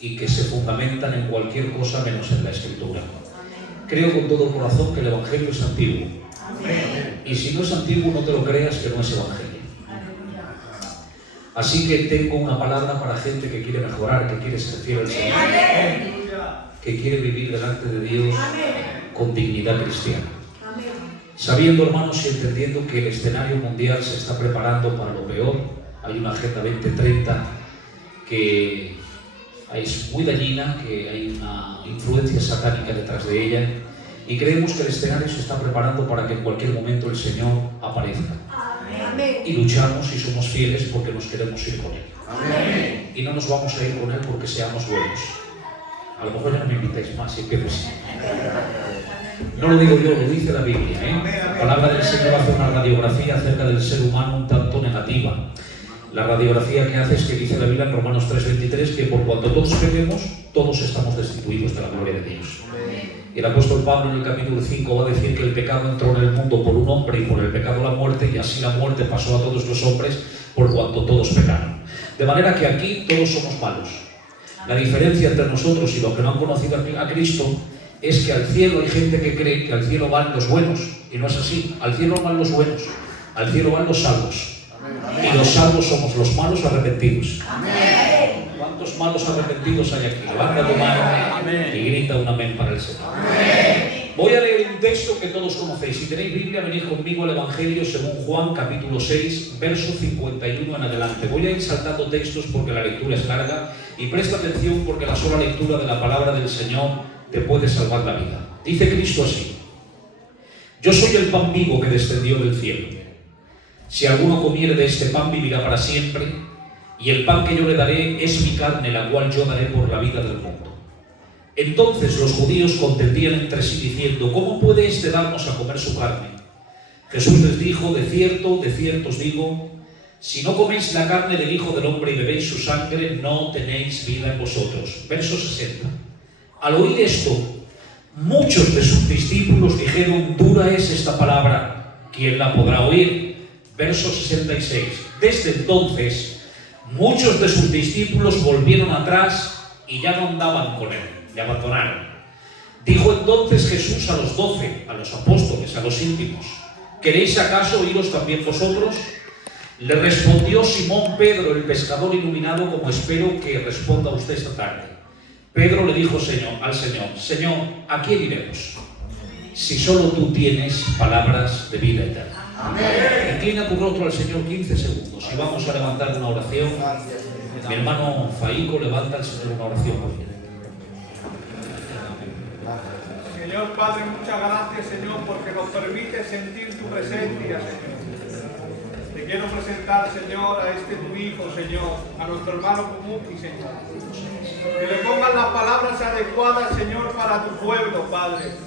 y que se fundamentan en cualquier cosa menos en la Escritura. Creo con todo corazón que el Evangelio es antiguo. Y si no es antiguo, no te lo creas que no es Evangelio. Así que tengo una palabra para gente que quiere mejorar, que quiere ser fiel al Señor, que quiere vivir delante de Dios con dignidad cristiana. Sabiendo, hermanos, y entendiendo que el escenario mundial se está preparando para lo peor, hay una Agenda 2030 que es muy dañina, que hay una influencia satánica detrás de ella, y creemos que el escenario se está preparando para que en cualquier momento el Señor aparezca. Y luchamos y somos fieles porque nos queremos ir con Él. Y no nos vamos a ir con Él porque seamos buenos. A lo mejor ya no me invitáis más y empiezo así. No lo digo yo, lo dice la Biblia. La palabra del Señor hace una radiografía acerca del ser humano un tanto negativa. La radiografía que hace es que dice la Biblia en Romanos 3:23 que por cuanto todos pequemos, todos estamos destituidos de la gloria de Dios. Y el apóstol Pablo en el capítulo 5 va a decir que el pecado entró en el mundo por un hombre y por el pecado la muerte, y así la muerte pasó a todos los hombres por cuanto todos pecaron. De manera que aquí todos somos malos. La diferencia entre nosotros y los que no han conocido a Cristo es que al cielo hay gente que cree que al cielo van los buenos, y no es así. Al cielo no van los buenos, al cielo van los salvos. Y los salvos somos los malos arrepentidos. ¿Cuántos malos arrepentidos hay aquí? Levanta tu mano y grita un amén para el Señor. Voy a leer un texto que todos conocéis. Si tenéis Biblia, venid conmigo al Evangelio según Juan, capítulo 6, verso 51 en adelante. Voy a ir saltando textos porque la lectura es larga, y presta atención porque la sola lectura de la palabra del Señor te puede salvar la vida. Dice Cristo así: yo soy el pan vivo que descendió del cielo. Si alguno comiere de este pan, vivirá para siempre, y el pan que yo le daré es mi carne, la cual yo daré por la vida del mundo. Entonces los judíos contendían entre sí diciendo: ¿cómo puede éste darnos a comer su carne? Jesús les dijo: de cierto os digo, si no coméis la carne del Hijo del Hombre y bebéis su sangre, no tenéis vida en vosotros. Verso 60. Al oír esto, muchos de sus discípulos dijeron: dura es esta palabra, ¿quién la podrá oír? Verso 66. Desde entonces, muchos de sus discípulos volvieron atrás y ya no andaban con él, le abandonaron. Dijo entonces Jesús a los 12, a los apóstoles, a los íntimos: ¿queréis acaso iros también vosotros? Le respondió Simón Pedro, el pescador iluminado, como espero que responda usted esta tarde. Pedro le dijo al Señor: Señor, ¿a quién iremos? Si solo tú tienes palabras de vida eterna. Amén. Inclina tu rostro al Señor 15 segundos y vamos a levantar una oración. Mi hermano Faico, levanta al Señor una oración por él. Señor Padre, muchas gracias, Señor, porque nos permite sentir tu presencia, Señor. Te quiero presentar, Señor, a este tu Hijo, Señor, a nuestro hermano Kumuki, Señor. Que le pongan las palabras adecuadas, Señor, para tu pueblo, Padre.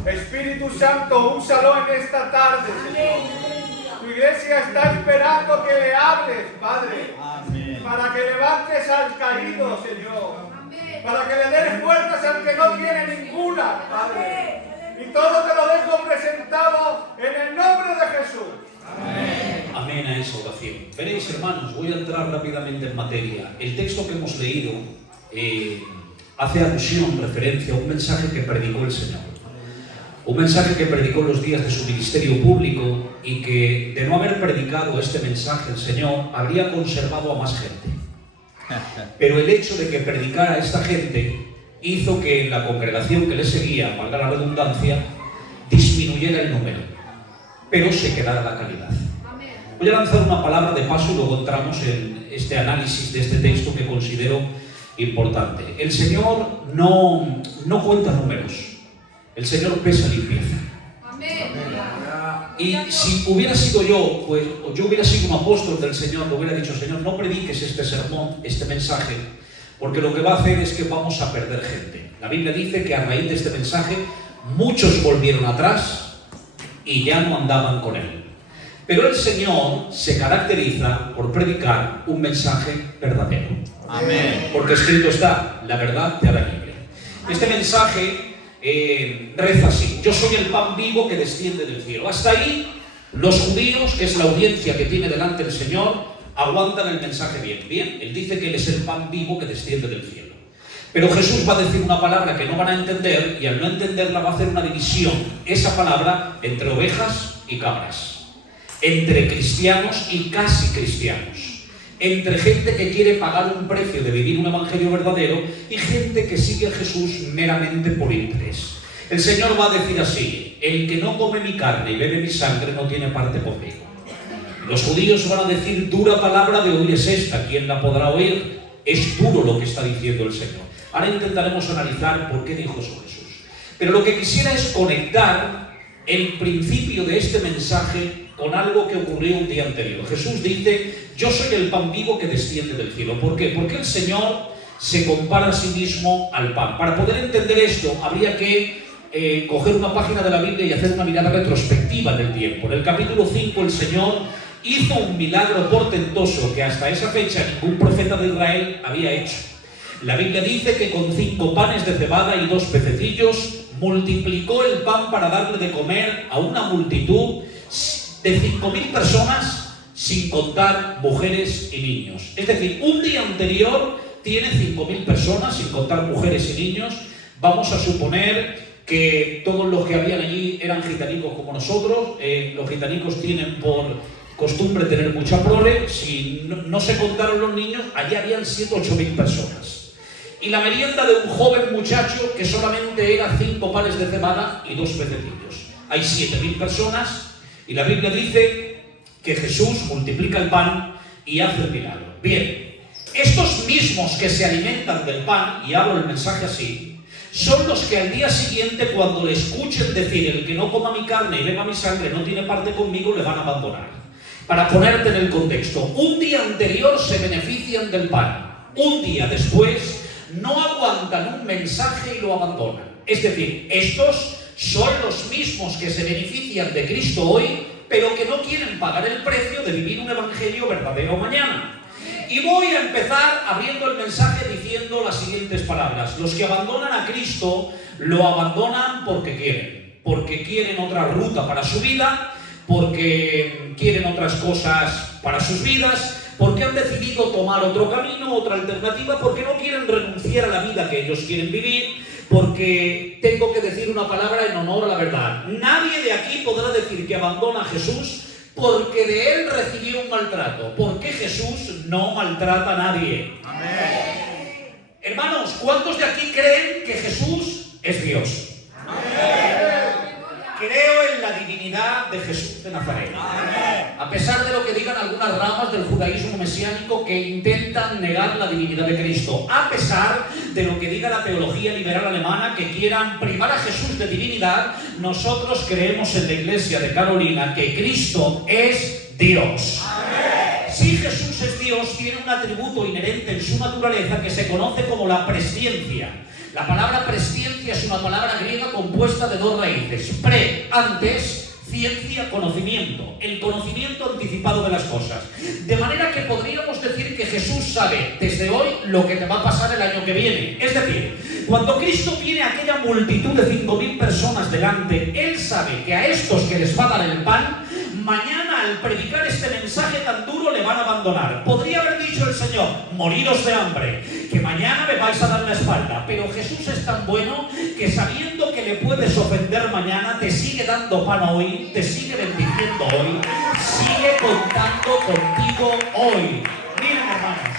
Espíritu Santo, úsalo en esta tarde, Señor. Tu iglesia está esperando que le hables, Padre. Amén. Para que levantes al caído, Señor. Amén. Para que le des fuerzas al que no tiene ninguna, Padre. Y todo te lo dejo presentado en el nombre de Jesús. Amén. Amén a esa oración. Veréis, hermanos, voy a entrar rápidamente en materia. El texto que hemos leído hace alusión, referencia a un mensaje que predicó el Señor. Un mensaje que predicó en los días de su ministerio público, y que de no haber predicado este mensaje el Señor habría conservado a más gente. Pero el hecho de que predicara a esta gente hizo que en la congregación que le seguía, valga la redundancia, disminuyera el número, pero se quedara la calidad. Voy a lanzar una palabra de paso y luego entramos en este análisis de este texto que considero importante. El Señor no cuenta números. El Señor pesa limpieza. Amén. Y si hubiera sido yo, pues yo hubiera sido un apóstol del Señor, le hubiera dicho: Señor, no prediques este sermón, este mensaje, porque lo que va a hacer es que vamos a perder gente. La Biblia dice que a raíz de este mensaje muchos volvieron atrás y ya no andaban con él. Pero el Señor se caracteriza por predicar un mensaje verdadero. Amén. Porque escrito está: la verdad te hará libre. Este mensaje reza así: yo soy el pan vivo que desciende del cielo. Hasta ahí los judíos, que es la audiencia que tiene delante del Señor, aguantan el mensaje bien. Él dice que Él es el pan vivo que desciende del cielo. Pero Jesús va a decir una palabra que no van a entender, y al no entenderla va a hacer una división, esa palabra, entre ovejas y cabras, entre cristianos y casi cristianos, entre gente que quiere pagar un precio de vivir un evangelio verdadero y gente que sigue a Jesús meramente por interés. El Señor va a decir así: el que no come mi carne y bebe mi sangre no tiene parte conmigo. Los judíos van a decir: dura palabra de oír es esta, ¿quién la podrá oír? Es duro lo que está diciendo el Señor. Ahora intentaremos analizar por qué dijo eso Jesús. Pero lo que quisiera es conectar el principio de este mensaje con algo que ocurrió un día anterior. Jesús dice: yo soy el pan vivo que desciende del cielo. ¿Por qué? Porque el Señor se compara a sí mismo al pan. Para poder entender esto, habría que coger una página de la Biblia y hacer una mirada retrospectiva en el tiempo. En el capítulo 5 el Señor hizo un milagro portentoso que hasta esa fecha ningún profeta de Israel había hecho. La Biblia dice que con 5 panes de cebada y 2 pececillos multiplicó el pan para darle de comer a una multitud de 5.000 personas, sin contar mujeres y niños. Es decir, un día anterior tiene 5.000 personas, sin contar mujeres y niños. Vamos a suponer que todos los que habían allí eran gitanicos como nosotros. Los gitanicos tienen por costumbre tener mucha prole. Si no se contaron los niños, allí habían 7 o 8.000 personas. Y la merienda de un joven muchacho que solamente era 5 panes de cebada y 2 pececillos. Hay 7.000 personas y la Biblia dice que Jesús multiplica el pan y hace el milagro. Bien, estos mismos que se alimentan del pan, y abro el mensaje así, son los que al día siguiente, cuando le escuchen decir: el que no coma mi carne y beba mi sangre no tiene parte conmigo, le van a abandonar. Para ponerte en el contexto, un día anterior se benefician del pan, un día después no aguantan un mensaje y lo abandonan. Es decir, estos son los mismos que se benefician de Cristo hoy, pero que no quieren pagar el precio de vivir un evangelio verdadero mañana. Y voy a empezar abriendo el mensaje diciendo las siguientes palabras: los que abandonan a Cristo lo abandonan porque quieren otra ruta para su vida, porque quieren otras cosas para sus vidas, porque han decidido tomar otro camino, otra alternativa, porque no quieren renunciar a la vida que ellos quieren vivir, porque tengo que decir una palabra en honor a la verdad. Nadie de aquí podrá decir que abandona a Jesús porque de él recibió un maltrato, porque Jesús no maltrata a nadie. Amén. Hermanos, ¿cuántos de aquí creen que Jesús es Dios? Amén. Creo en la divinidad de Jesús de Nazaret. Amén. A pesar de lo que digan algunas ramas del judaísmo mesiánico que intentan negar la divinidad de Cristo, a pesar de lo que diga la teología liberal alemana que quieran privar a Jesús de divinidad, nosotros creemos en la Iglesia de Carolina que Cristo es Dios. Amén. Si Jesús es Dios, tiene un atributo inherente en su naturaleza que se conoce como la presciencia. La palabra presciencia es una palabra griega compuesta de 2 raíces. Pre, antes, ciencia, conocimiento. El conocimiento anticipado de las cosas. De manera que podríamos decir que Jesús sabe desde hoy lo que te va a pasar el año que viene. Es decir, cuando Cristo tiene aquella multitud de 5.000 personas delante, Él sabe que a estos que les va a dar el pan, mañana al predicar este mensaje tan duro le van a abandonar. Podría haber dicho el Señor: moriros de hambre, que mañana me vais a dar la espalda. Pero Jesús es tan bueno que, sabiendo que le puedes ofender mañana, te sigue dando pan hoy, te sigue bendiciendo hoy, sigue contando contigo hoy. Miren, hermanos,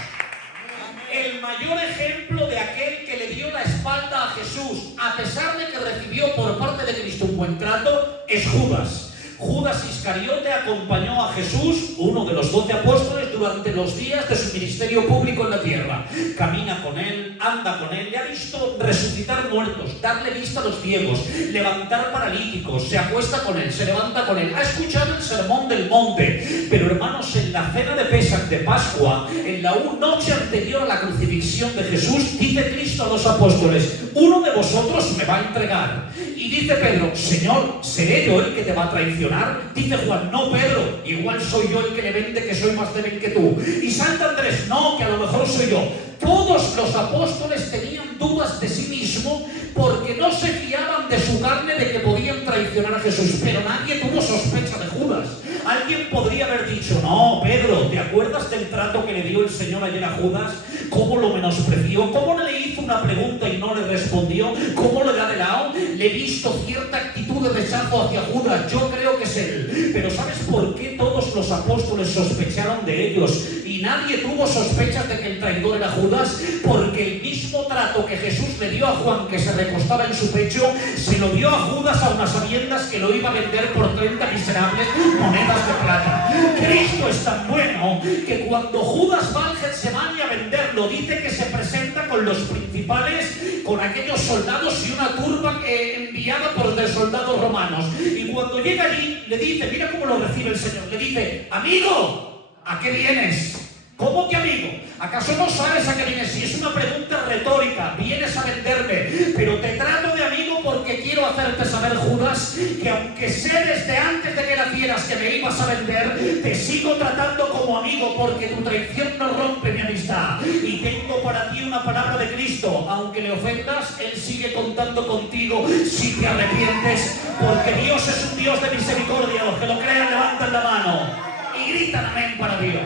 el mayor ejemplo de aquel que le dio la espalda a Jesús, a pesar de que recibió por parte de Cristo un buen trato, es Judas. Judas Iscariote acompañó a Jesús, uno de los 12 apóstoles, durante los días de su ministerio público en la tierra. Camina con él, anda con él, le ha visto resucitar muertos, darle vista a los ciegos, levantar paralíticos, se acuesta con él, se levanta con él, ha escuchado el sermón del monte. Pero hermanos, en la cena de Pesach, de Pascua, en la noche anterior a la crucifixión de Jesús, dice Cristo a los apóstoles: uno de vosotros me va a entregar. Y dice Pedro: Señor, ¿seré yo el que te va a traicionar? Dice Juan: no, Pedro, igual soy yo el que le vende, que soy más débil que tú. Y Santo Andrés: no, que a lo mejor soy yo. Todos los apóstoles tenían dudas de sí mismos porque no se fiaban de su carne de que podían traicionar a Jesús. Pero nadie tuvo sospecha de Judas. Alguien podría haber dicho: no, Pedro, ¿te acuerdas del trato que le dio el Señor ayer a Judas? ¿Cómo lo menospreció? ¿Cómo no le hizo hizo una pregunta y no le respondió, cómo le da de lado. Le he visto cierta actitud de rechazo hacia Judas, yo creo que es él. Pero ¿sabes por qué todos los apóstoles sospecharon de ellos y nadie tuvo sospechas de que el traidor era Judas? Porque el mismo trato que Jesús le dio a Juan, que se recostaba en su pecho, se lo dio a Judas a unas sabiendas que lo iba a vender por 30 miserables monedas de plata. Cristo es tan bueno que cuando Judas va al Getsemaní a venderlo, dice que se presenta con los principales, con aquellos soldados y una turba enviada por los soldados romanos. Y cuando llega allí, le dice, mira cómo lo recibe el Señor, le dice, amigo, ¿a qué vienes? ¿Cómo que amigo? ¿Acaso no sabes a qué vienes? Si es una pregunta retórica, vienes a venderme, pero te trato de amigo porque quiero hacerte saber, Judas, que aunque sé desde antes de que nacieras que me ibas a vender, te sigo tratando como amigo porque tu traición no rompe mi amistad. Y tengo para ti una palabra de Cristo, aunque le ofendas, Él sigue contando contigo si te arrepientes, porque Dios es un Dios de misericordia. Los que lo crean levantan la mano y gritan amén para Dios.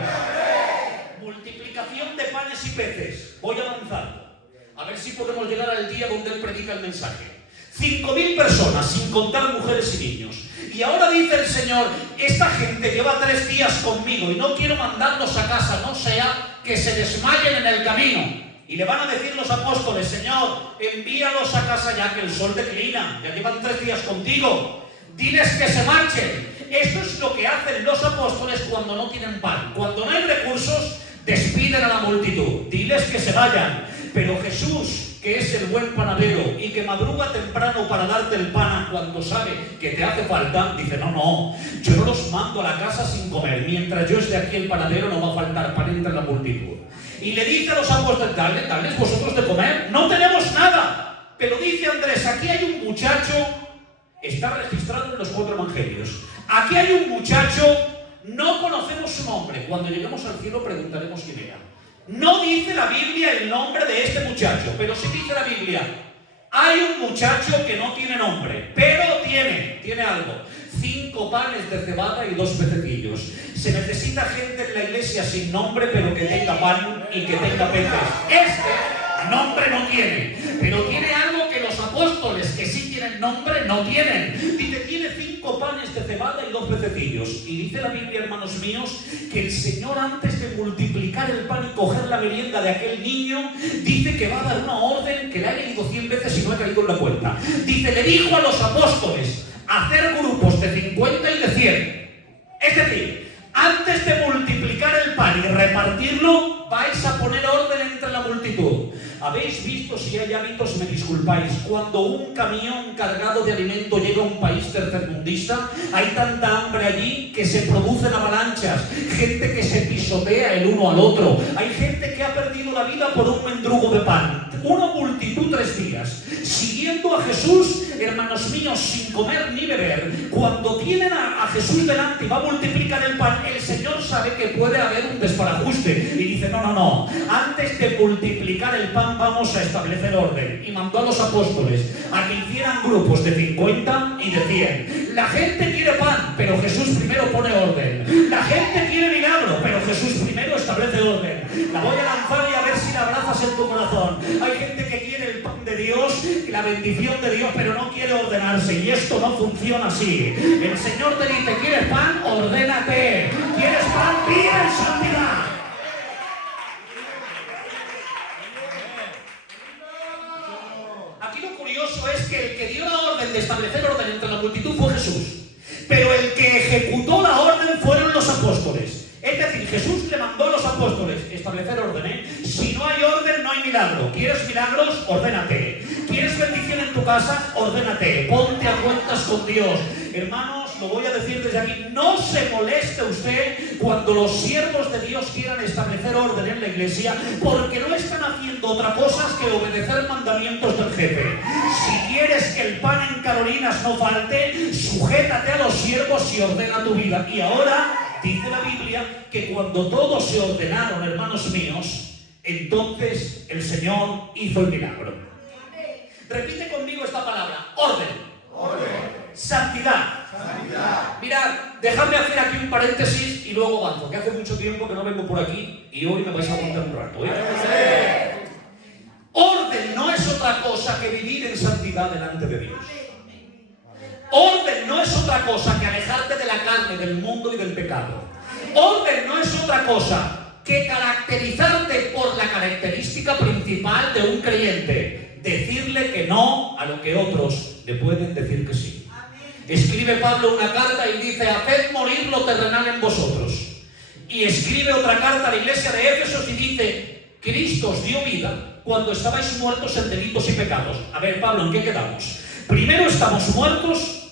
Multiplicación de panes y peces. Voy avanzando. A ver si podemos llegar al día donde Él predica el mensaje. 5.000 personas, sin contar mujeres y niños. Y ahora dice el Señor, esta gente lleva 3 días conmigo y no quiero mandarlos a casa, no sea que se desmayen en el camino. Y le van a decir los apóstoles, Señor, envíalos a casa ya que el sol declina. Ya llevan 3 días contigo. Diles que se marchen. Esto es lo que hacen los apóstoles cuando no tienen pan. Cuando no hay recursos, despiden a la multitud. Diles que se vayan. Pero Jesús, que es el buen panadero y que madruga temprano para darte el pan cuando sabe que te hace falta, dice, no, yo no los mando a la casa sin comer. Mientras yo esté aquí el panadero no va a faltar pan entre la multitud. Y le dice a los apóstoles, dales vosotros de comer. No tenemos nada. Pero dice Andrés, aquí hay un muchacho, está registrado en los 4 evangelios. Aquí hay un muchacho, no conocemos su nombre. Cuando lleguemos al cielo preguntaremos quién era. No dice la Biblia el nombre de este muchacho, pero sí dice la Biblia, hay un muchacho que no tiene nombre, pero tiene algo. 5 panes de cebada y 2 pececillos. Se necesita gente en la iglesia sin nombre, pero que tenga pan y que tenga peces. Este nombre no tiene, pero tiene algo que los apóstoles que sí tienen nombre no tienen. Dice, tiene 5 panes de cebada y 2 pececillos. Y dice la Biblia, hermanos míos, que el Señor, antes de multiplicar el pan y coger la merienda de aquel niño, dice que va a dar una orden que la he leído 100 veces y no he caído en la cuenta. Dice, le dijo a los apóstoles hacer grupos de 50 y de 100. Es decir, antes de multiplicar el pan y repartirlo, vais a poner orden entre la multitud. ¿Habéis visto, si hay hábitos, me disculpáis, cuando un camión cargado de alimento llega a un país tercermundista? Hay tanta hambre allí que se producen avalanchas, gente que se pisotea el uno al otro, hay gente que ha perdido la vida por un mendrugo de pan. Una multitud 3 días, siguiendo a Jesús, hermanos míos, sin comer ni beber. Cuando tienen a Jesús delante y va a multiplicar el pan, el Señor sabe que puede haber un desbarajuste y dice, no, antes de multiplicar el pan vamos a establecer orden. Y mandó a los apóstoles a que hicieran grupos de 50 y de 100. La gente quiere pan, pero Jesús primero pone orden. La gente quiere milagro, pero Jesús primero establece orden. La voy a lanzar y a ver si la abrazas en tu corazón. Hay gente que quiere el pan de Dios, la bendición de Dios, pero no quiere ordenarse, y esto no funciona así. El Señor te dice, ¿quieres pan? Ordénate. ¿Quieres pan? Vive en santidad. Aquí lo curioso es que el que dio la orden de establecer orden entre la multitud fue Jesús, pero el que ejecutó la orden fueron los apóstoles. Es decir, Jesús le mandó a los apóstoles establecer orden, Si no hay orden, no hay milagro. ¿Quieres milagros? Ordénate. ¿Quieres bendición en tu casa? Ordénate. Ponte a cuentas con Dios. Hermanos, lo voy a decir desde aquí, no se moleste usted cuando los siervos de Dios quieran establecer orden en la iglesia, porque no están haciendo otra cosa que obedecer mandamientos del jefe. Si quieres que el pan en Carolinas no falte, sujétate a los siervos y ordena tu vida. Y ahora dice la Biblia que cuando todos se ordenaron, hermanos míos, entonces el Señor hizo el milagro. Repite conmigo esta palabra: orden. Orden. Santidad. Santidad. Mirad, dejadme hacer aquí un paréntesis y luego avanzo, que hace mucho tiempo que no vengo por aquí y hoy me vais a aguantar un rato, ¿eh? Orden otra cosa que vivir en santidad delante de Dios. Orden no es otra cosa que alejarte de la carne, del mundo y del pecado. Orden no es otra cosa que caracterizarte por la característica principal de un creyente: decirle que no a lo que otros le pueden decir que sí. Escribe Pablo una carta y dice: haced morir lo terrenal en vosotros. Y escribe otra carta a la iglesia de Éfesos y dice: Cristo os dio vida cuando estabais muertos en delitos y pecados. A ver, Pablo, ¿en qué quedamos? Primero estamos muertos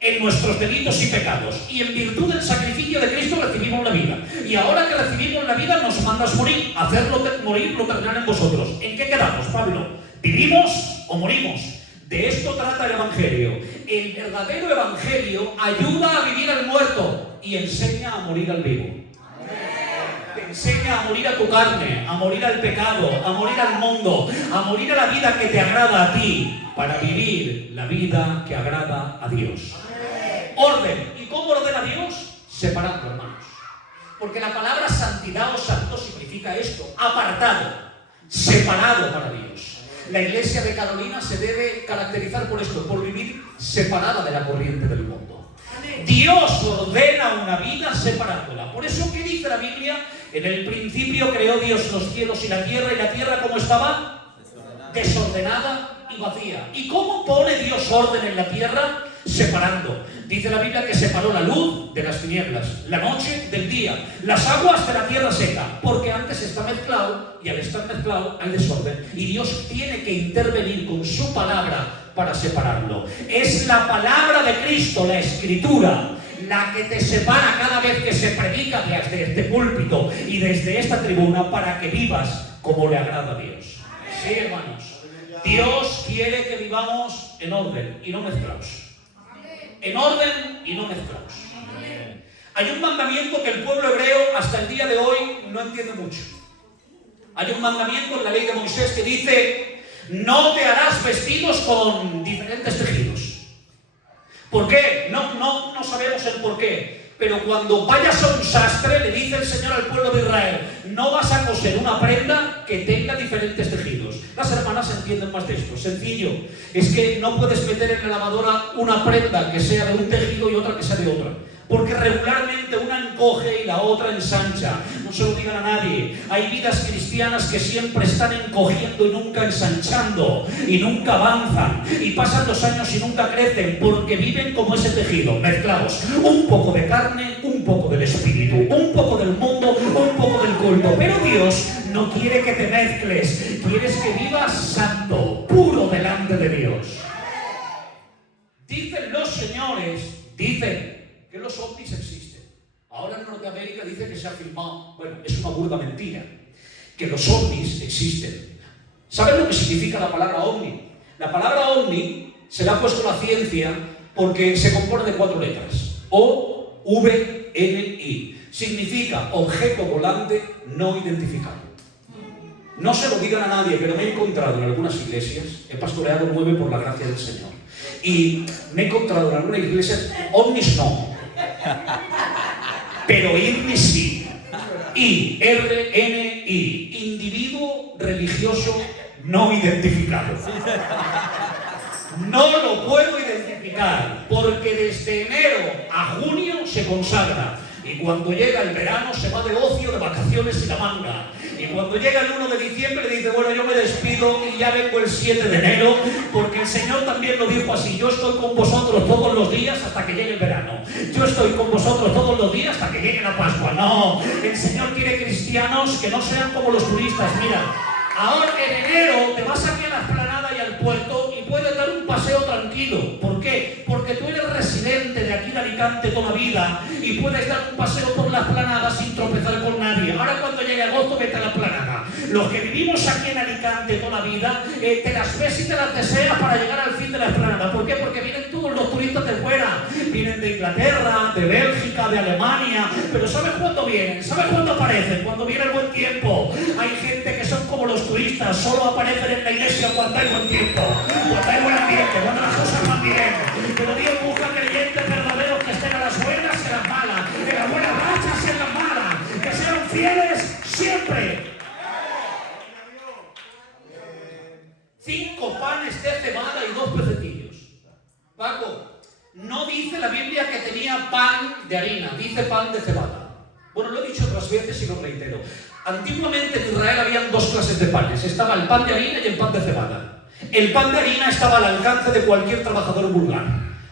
en nuestros delitos y pecados, y en virtud del sacrificio de Cristo recibimos la vida. Y ahora que recibimos la vida nos mandas morir, hacerlo morir lo terrenal en vosotros. ¿En qué quedamos, Pablo? ¿Vivimos o morimos? De esto trata el Evangelio. El verdadero Evangelio ayuda a vivir al muerto y enseña a morir al vivo. Te enseña a morir a tu carne, a morir al pecado, a morir al mundo, a morir a la vida que te agrada a ti, para vivir la vida que agrada a Dios. Orden. ¿Y cómo ordena Dios? Separando, hermanos. Porque la palabra santidad o santo significa esto: apartado, separado para Dios. La iglesia de Carolina se debe caracterizar por esto, por vivir separada de la corriente del mundo. Dios ordena una vida separándola. Por eso, ¿qué dice la Biblia? En el principio creó Dios los cielos y la tierra ¿cómo estaba? Desordenada y vacía. ¿Y cómo pone Dios orden en la tierra? Separando. Dice la Biblia que separó la luz de las tinieblas, la noche del día, las aguas de la tierra seca, porque antes está mezclado, y al estar mezclado hay desorden, y Dios tiene que intervenir con su palabra para separarlo. Es la palabra de Cristo, la Escritura, la que te separa cada vez que se predica desde este púlpito y desde esta tribuna, para que vivas como le agrada a Dios. Sí, hermanos, Dios quiere que vivamos en orden y no mezclados. En orden y no mezclados. Hay un mandamiento que el pueblo hebreo hasta el día de hoy no entiende mucho. Hay un mandamiento en la ley de Moisés que dice: no te harás vestidos con diferentes tejidos. ¿Por qué? No sabemos el por qué. Pero cuando vayas a un sastre, le dice el Señor al pueblo de Israel: no vas a coser una prenda que tenga diferentes tejidos. Las hermanas entienden más de esto. Sencillo. Es que no puedes meter en la lavadora una prenda que sea de un tejido y otra que sea de otra. Porque regularmente una encoge y la otra ensancha. No se lo digan a nadie. Hay vidas cristianas que siempre están encogiendo y nunca ensanchando, y nunca avanzan, y pasan los años y nunca crecen, porque viven como ese tejido, mezclados. Un poco de carne, un poco del espíritu, un poco del mundo, un poco del culto. Pero Dios no quiere que te mezcles. Quieres que vivas santo, puro delante de Dios. Dicen los señores, que los ovnis existen. Ahora en Norteamérica dice que se ha filmado. Bueno, es una burda mentira. Que los ovnis existen. ¿Saben lo que significa la palabra ovni? La palabra ovni se le ha puesto la ciencia porque se compone de 4 letras. O-V-N-I. Significa objeto volante no identificado. No se lo digan a nadie, pero me he encontrado en algunas iglesias, he pastoreado 9 por la gracia del Señor, y me he encontrado en algunas iglesias, ovnis no, pero irnis sí. I-R-N-I, individuo religioso no identificado. No lo puedo identificar, porque desde enero a junio se consagra. Y cuando llega el verano se va de ocio, de vacaciones y la manga. Y cuando llega el 1 de diciembre dice: bueno, yo me despido y ya vengo el 7 de enero, porque el Señor también lo dijo así: yo estoy con vosotros todos los días hasta que llegue el verano. Yo estoy con vosotros todos los días hasta que llegue la Pascua. No, el Señor quiere cristianos que no sean como los turistas. Mira, ahora en enero te vas aquí a la explanada y al puerto y puedes dar un paseo tranquilo. ¿Por qué? Porque tú eres residente de aquí de Alicante toda la vida y puedes dar un paseo por la explanada sin tropezar con nadie. Ahora cuando llegue agosto, vete a la explanada. Los que vivimos aquí en Alicante toda la vida, te las ves y te las deseas para llegar al fin de la explanada. ¿Por qué? Porque vienen todos los turistas de fuera. Vienen de Inglaterra, de Bélgica, de Alemania. Pero ¿sabes cuándo vienen? ¿Sabes cuándo aparecen? Cuando viene el buen tiempo. Hay gente que son como los turistas, solo aparecen en la iglesia cuando hay buen tiempo, cuando hay buen ambiente, cuando las cosas van bien. Pero Dios busca creyentes verdaderos que estén a las buenas y a las malas, en las buenas rachas y en las malas, que sean fieles siempre. 5 panes de cebada y 2 pececillos. Paco, no dice la Biblia que tenía pan de harina, dice pan de cebada. Bueno, lo he dicho otras veces y lo reitero. Antiguamente en Israel habían 2 clases de panes. Estaba el pan de harina y el pan de cebada. El pan de harina estaba al alcance de cualquier trabajador vulgar.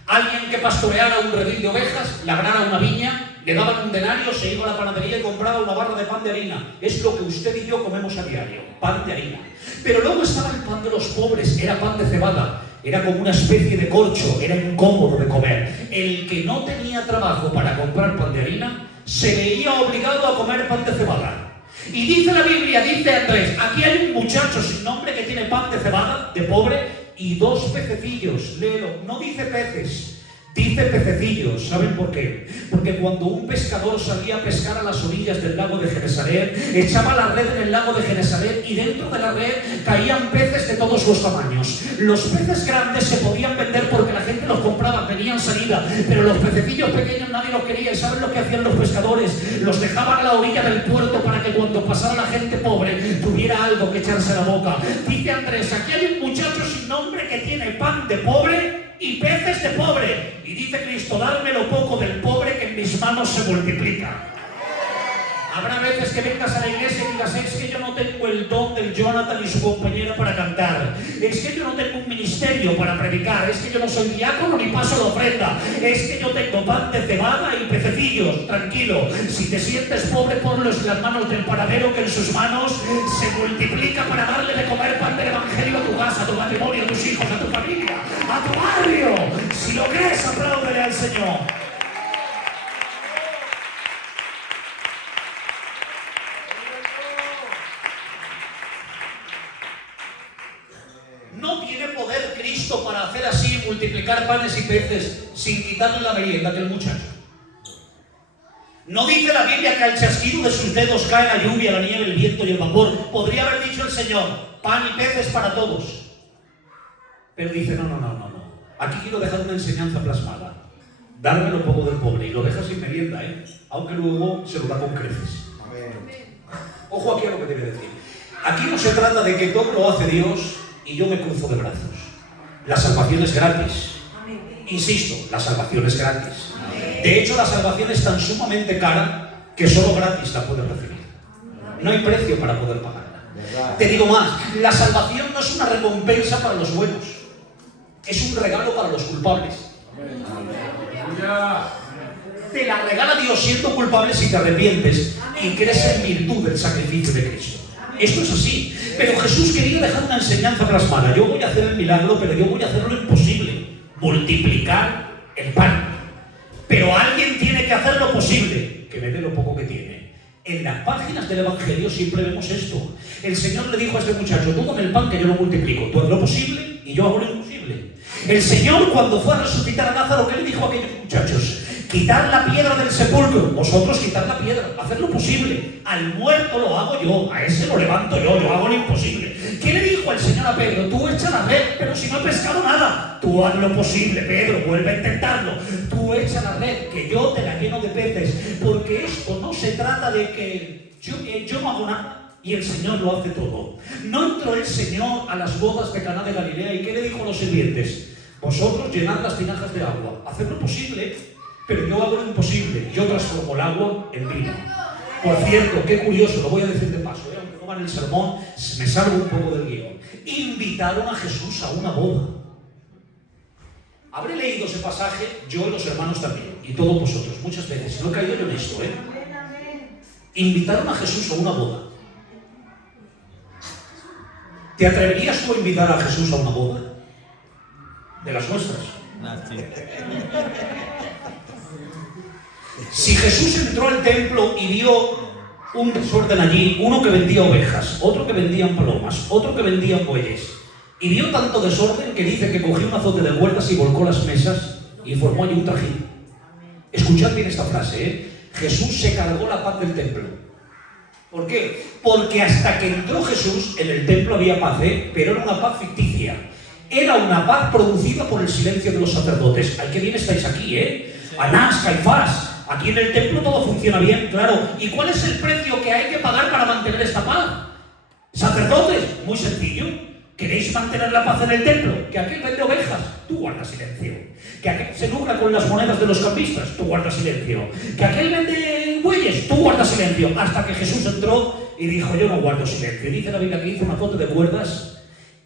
Alguien que pastoreara un redil de ovejas, labrara una viña, le daban un denario, se iba a la panadería y compraba una barra de pan de harina. Es lo que usted y yo comemos a diario, pan de harina. Pero luego estaba el pan de los pobres, era pan de cebada. Era como una especie de corcho, era incómodo de comer. El que no tenía trabajo para comprar pan de harina, se veía obligado a comer pan de cebada. Y dice la Biblia, dice Andrés, aquí hay un muchacho sin nombre que tiene pan de cebada, de pobre, y 2 pececillos. Léelo, no dice peces, dice pececillos. ¿Saben por qué? Porque cuando un pescador salía a pescar a las orillas del lago de Genesaret, echaba la red en el lago de Genesaret y dentro de la red caían peces de todos los tamaños. Los peces grandes se podían vender porque la gente los compraba, tenían salida, pero los pececillos pequeños nadie los quería. ¿Y saben lo que hacían los pescadores? Los dejaban a la orilla del puerto para que cuando pasara la gente pobre tuviera algo que echarse a la boca. Dice Andrés, aquí hay un muchacho sin nombre que tiene pan de pobre y peces de pobre. Y dice Cristo, darme lo poco del pobre que en mis manos se multiplica. Habrá veces que vengas a la iglesia y digas, es que yo no tengo el don del Jonathan y su compañera para cantar, es que yo no tengo un ministerio para predicar, es que yo no soy diácono ni paso la ofrenda, es que yo tengo pan de cebada y pececillos. Tranquilo, si te sientes pobre, ponlos en las manos del panadero, que en sus manos se multiplica para darle de comer pan del evangelio a tu casa, a tu matrimonio, a tus hijos, a tu familia, a tu barrio. Si lo crees, apláudele al Señor. No tiene poder Cristo para hacer así, multiplicar panes y peces sin quitarle la merienda que el muchacho. No dice la Biblia que al chasquido de sus dedos cae la lluvia, la nieve, el viento y el vapor. Podría haber dicho el Señor, pan y peces para todos. Pero dice, no. Aquí quiero dejar una enseñanza plasmada. Darme lo poco del pobre. Y lo deja sin merienda, aunque luego se lo da con creces. Ojo aquí a lo que te voy a decir. Aquí no se trata de que todo lo hace Dios y yo me cruzo de brazos. La salvación es gratis. Insisto, la salvación es gratis. De hecho, la salvación es tan sumamente cara que solo gratis la puedes recibir. No hay precio para poder pagarla. Te digo más, la salvación no es una recompensa para los buenos, es un regalo para los culpables. Te la regala Dios siendo culpable si te arrepientes y crees en virtud del sacrificio de Cristo. Esto es así. Pero Jesús quería dejar una enseñanza plasmada. Yo voy a hacer el milagro, pero yo voy a hacer lo imposible. Multiplicar el pan. Pero alguien tiene que hacer lo posible, que me dé lo poco que tiene. En las páginas del Evangelio siempre vemos esto. El Señor le dijo a este muchacho, tú dame el pan que yo lo multiplico. Tú haz lo posible y yo hago lo imposible. El Señor, cuando fue a resucitar a Lázaro, ¿qué le dijo a aquellos muchachos? Quitar la piedra del sepulcro. Vosotros quitar la piedra, hacer lo posible. Al muerto lo hago yo, a ese lo levanto yo hago lo imposible. ¿Qué le dijo el Señor a Pedro? Tú echa la red, pero si no he pescado nada. Tú haz lo posible, Pedro, vuelve a intentarlo. Tú echa la red, que yo te la lleno de peces. Porque esto no se trata de que yo no hago nada y el Señor lo hace todo. No entró el Señor a las bodas de Caná de Galilea y ¿qué le dijo a los sirvientes? Vosotros llenad las tinajas de agua, haced lo posible, pero yo hago lo imposible, yo transformo el agua en vino. Por cierto, qué curioso, lo voy a decir de paso, aunque no va en el sermón, me salgo un poco del guión. Invitaron a Jesús a una boda. Habré leído ese pasaje, yo y los hermanos también, y todos vosotros, muchas veces, no he caído yo en esto, Invitaron a Jesús a una boda. ¿Te atreverías tú a invitar a Jesús a una boda? De las nuestras. Si Jesús entró al templo y vio un desorden allí, uno que vendía ovejas, otro que vendían palomas, otro que vendían bueyes, y vio tanto desorden que dice que cogió un azote de cuerdas y volcó las mesas y formó allí un trajín. Escuchad bien esta frase, Jesús se cargó la paz del templo. ¿Por qué? Porque hasta que entró Jesús, en el templo había paz, pero era una paz ficticia. Era una paz producida por el silencio de los sacerdotes. ¡Ay, qué bien estáis aquí, Anás, Caifás. Aquí en el templo todo funciona bien, claro. ¿Y cuál es el precio que hay que pagar para mantener esta paz? Sacerdotes, muy sencillo. ¿Queréis mantener la paz en el templo? Que aquel vende ovejas, tú guarda silencio. Que aquel se lucra con las monedas de los cambistas, tú guarda silencio. Que aquel vende bueyes, tú guarda silencio. Hasta que Jesús entró y dijo, yo no guardo silencio. Dice la Biblia que hizo una foto de cuerdas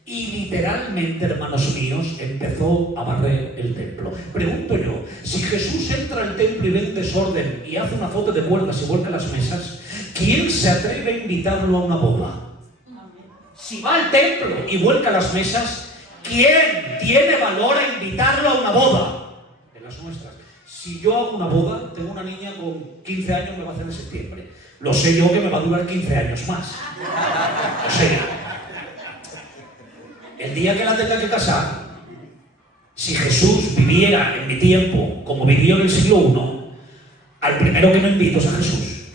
y literalmente, hermanos míos, empezó a barrer el templo. Pregunto yo, si Jesús entra al templo y ve un desorden y hace una foto de cuerdas y vuelca las mesas, ¿quién se atreve a invitarlo a una boda? Si va al templo y vuelca las mesas, ¿quién tiene valor a invitarlo a una boda? De las nuestras. Si yo hago una boda, tengo una niña con 15 años, me va a hacer en septiembre. Lo sé yo que me va a durar 15 años más. Lo sé yo. El día que la tenga que casar, si Jesús viviera en mi tiempo como vivió en el siglo I, al primero que me invito es a Jesús.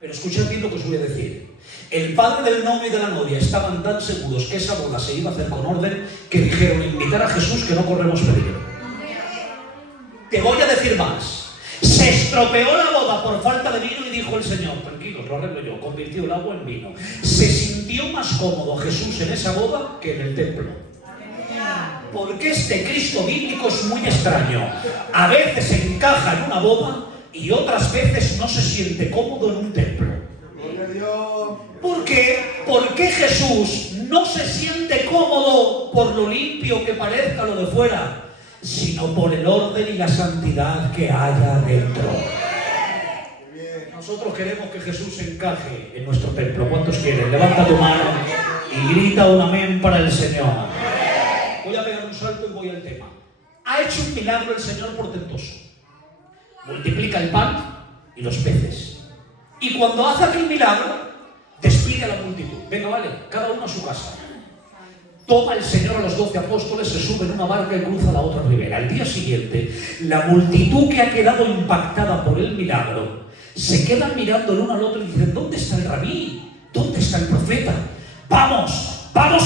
Pero escuchad bien lo que os voy a decir. El padre del novio y de la novia estaban tan seguros que esa boda se iba a hacer con orden que dijeron invitar a Jesús que no corremos peligro. Te voy a decir más. Se estropeó la boda por falta de vino y dijo el Señor, tranquilos, lo arreglo yo, convirtió el agua en vino. Se sintió más cómodo Jesús en esa boda que en el templo. Porque este Cristo bíblico es muy extraño. A veces encaja en una boda y otras veces no se siente cómodo en un templo. ¿Por qué? Porque Jesús no se siente cómodo por lo limpio que parezca lo de fuera, sino por el orden y la santidad que haya dentro. Nosotros queremos que Jesús encaje en nuestro templo. ¿Cuántos quieren? Levanta tu mano y grita un amén para el Señor. Voy a pegar un salto y voy al tema. Ha hecho un milagro el Señor portentoso. Multiplica el pan y los peces. Y cuando hace aquel milagro, despide a la multitud. Venga, vale, cada uno a su casa. Toma el Señor a los 12 apóstoles, se sube en una barca y cruza la otra ribera. Al día siguiente, la multitud que ha quedado impactada por el milagro, se quedan mirando el uno al otro y dicen, ¿dónde está el rabí? ¿Dónde está el profeta? Vamos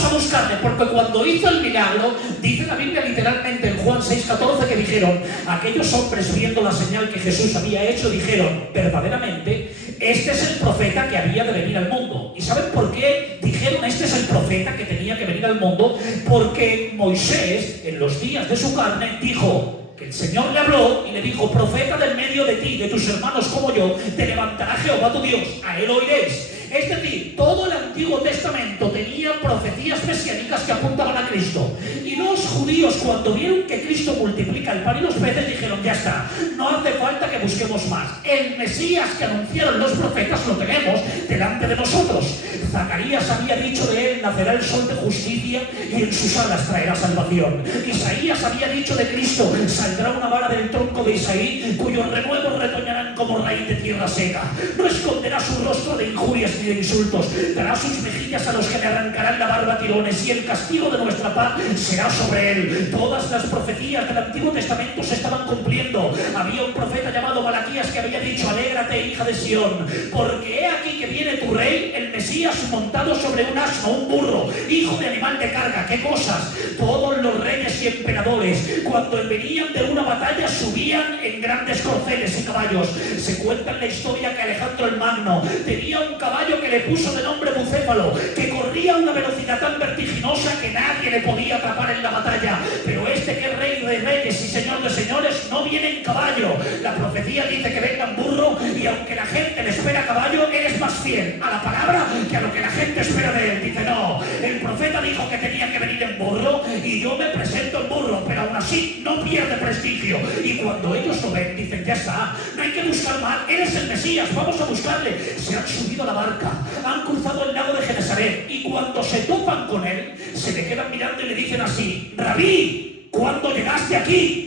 a buscarle, porque cuando hizo el milagro, dice la Biblia literalmente en Juan 6:14 que dijeron, aquellos hombres viendo la señal que Jesús había hecho, dijeron, verdaderamente, este es el profeta que había de venir al mundo. ¿Y saben por qué dijeron, este es el profeta que tenía que venir al mundo? Porque Moisés, en los días de su carne, dijo que el Señor le habló y le dijo, profeta del medio de ti, de tus hermanos como yo, te levantará Jehová tu Dios, a él oiréis. Es decir, todo el Antiguo Testamento tenía profecías mesiánicas que apuntaban a Cristo. Y los judíos, cuando vieron que Cristo multiplica el pan y los peces, dijeron, ya está, no hace falta que busquemos más. El Mesías que anunciaron los profetas lo tenemos delante de nosotros. Zacarías había dicho de él, nacerá el sol de justicia y en sus alas traerá salvación. Isaías había dicho de Cristo, saldrá una vara del tronco de Isaí, cuyos renuevos retoñarán como raíz de tierra seca. No esconderá su rostro de injurias ni de insultos, dará sus mejillas a los que le arrancarán la barba a tirones, y el castigo de nuestra paz será sobre él. Todas las profecías del Antiguo Testamento se estaban cumpliendo. Había un profeta llamado Malaquías que había dicho, alégrate, hija de Sión, porque he aquí que viene tu rey, el Mesías, montado sobre un asno, un burro, hijo de animal de carga. ¿Qué cosas? Todos los reyes y emperadores, cuando venían de una batalla, subían en grandes corceles y caballos. Se cuenta en la historia que Alejandro el Magno tenía un caballo que le puso de nombre Bucéfalo, que corría a una velocidad tan vertiginosa que nadie le podía atrapar en la batalla. Pero este que es rey de reyes y señor de señores no viene en caballo. La profecía dice que venga en burro, y aunque la gente le espera a caballo, él es más fiel a la palabra que a lo que la gente espera de él. Dice, no, el profeta dijo que tenía que venir en burro y yo me presento en burro, pero aún así no pierde prestigio. Y cuando ellos lo ven, dicen, ya está, no hay que buscar más, él es el Mesías, vamos a buscarle. Se han subido a la barca, han cruzado el lago de Genesaret, y cuando se topan con él, se le quedan mirando y le dicen así, Rabí, ¿cuándo llegaste aquí?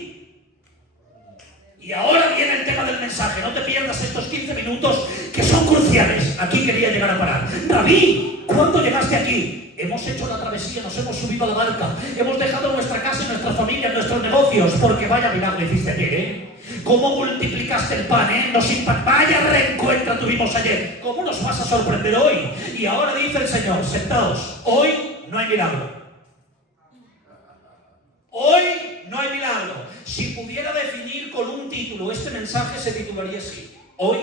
Y ahora viene el tema del mensaje. No te pierdas estos 15 minutos que son cruciales. Aquí quería llegar a parar. Rabí, ¿cuándo llegaste aquí? Hemos hecho la travesía, nos hemos subido a la barca, hemos dejado nuestra casa, nuestra familia, nuestros negocios, porque vaya milagro hiciste ayer, ¿eh? ¿Cómo multiplicaste el pan, eh? Vaya reencuentro tuvimos ayer. ¿Cómo nos vas a sorprender hoy? Y ahora dice el Señor, sentaos, hoy no hay milagro. Hoy no hay milagro. Si pudiera definir con un título, este mensaje se titularía así: hoy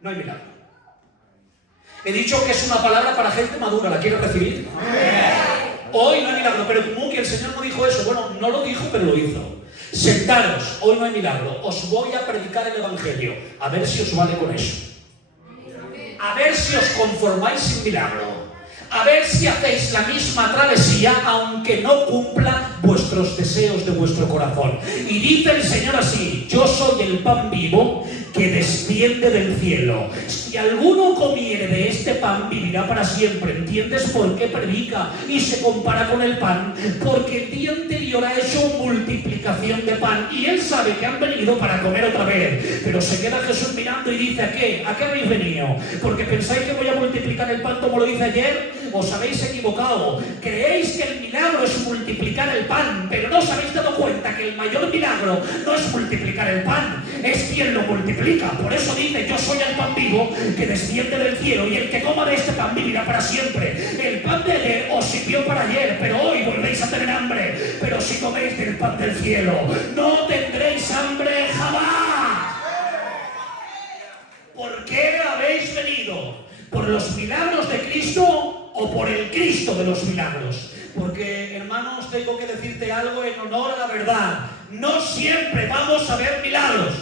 no hay milagro. He dicho que es una palabra para gente madura. ¿La quieres recibir? Hoy no hay milagro, pero como que el Señor no dijo eso. Bueno, no lo dijo, pero lo hizo. Sentaros, hoy no hay milagro. Os voy a predicar el Evangelio. A ver si os vale con eso. A ver si os conformáis sin milagro. A ver si hacéis la misma travesía, aunque no cumpla vuestros deseos de vuestro corazón. Y dice el Señor así: yo soy el pan vivo que desciende del cielo. Si alguno comiere de este pan, vivirá para siempre. ¿Entiendes por qué predica y se compara con el pan? Porque el día anterior ha hecho multiplicación de pan y él sabe que han venido para comer otra vez. Pero se queda Jesús mirando y dice: ¿a qué? ¿A qué habéis venido? ¿Porque pensáis que voy a multiplicar el pan como lo hice ayer? Os habéis equivocado. Creéis que el milagro es multiplicar el pan, pero no os habéis dado cuenta que el mayor milagro no es multiplicar el pan, es quien lo multiplica. Por eso dice: yo soy el pan vivo que desciende del cielo, y el que coma de este pan vivirá para siempre. El pan de ayer os sirvió para ayer, pero hoy volvéis a tener hambre. Pero si coméis del pan del cielo, no tendréis hambre jamás. ¿Por qué habéis venido? ¿Por los milagros de Cristo o por el Cristo de los milagros? Porque, hermanos, tengo que decirte algo en honor a la verdad. No siempre vamos a ver milagros.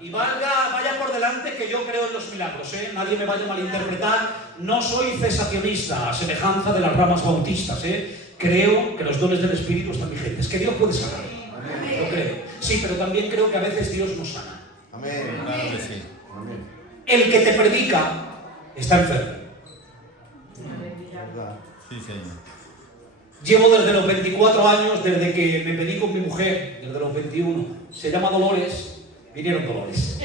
Y vaya por delante que yo creo en los milagros, ¿eh? Nadie me vaya a malinterpretar. No soy cesacionista, a semejanza de las ramas bautistas, ¿eh? Creo que los dones del Espíritu están vigentes, que Dios puede sanar. Lo creo. Sí, pero también creo que a veces Dios nos sana. Amén. Claro que sí. Amén. El que te predica está enfermo. Sí, Señor. Llevo desde los 24 años, desde que me pedí con mi mujer, desde los 21. Se llama Dolores. Vinieron Dolores.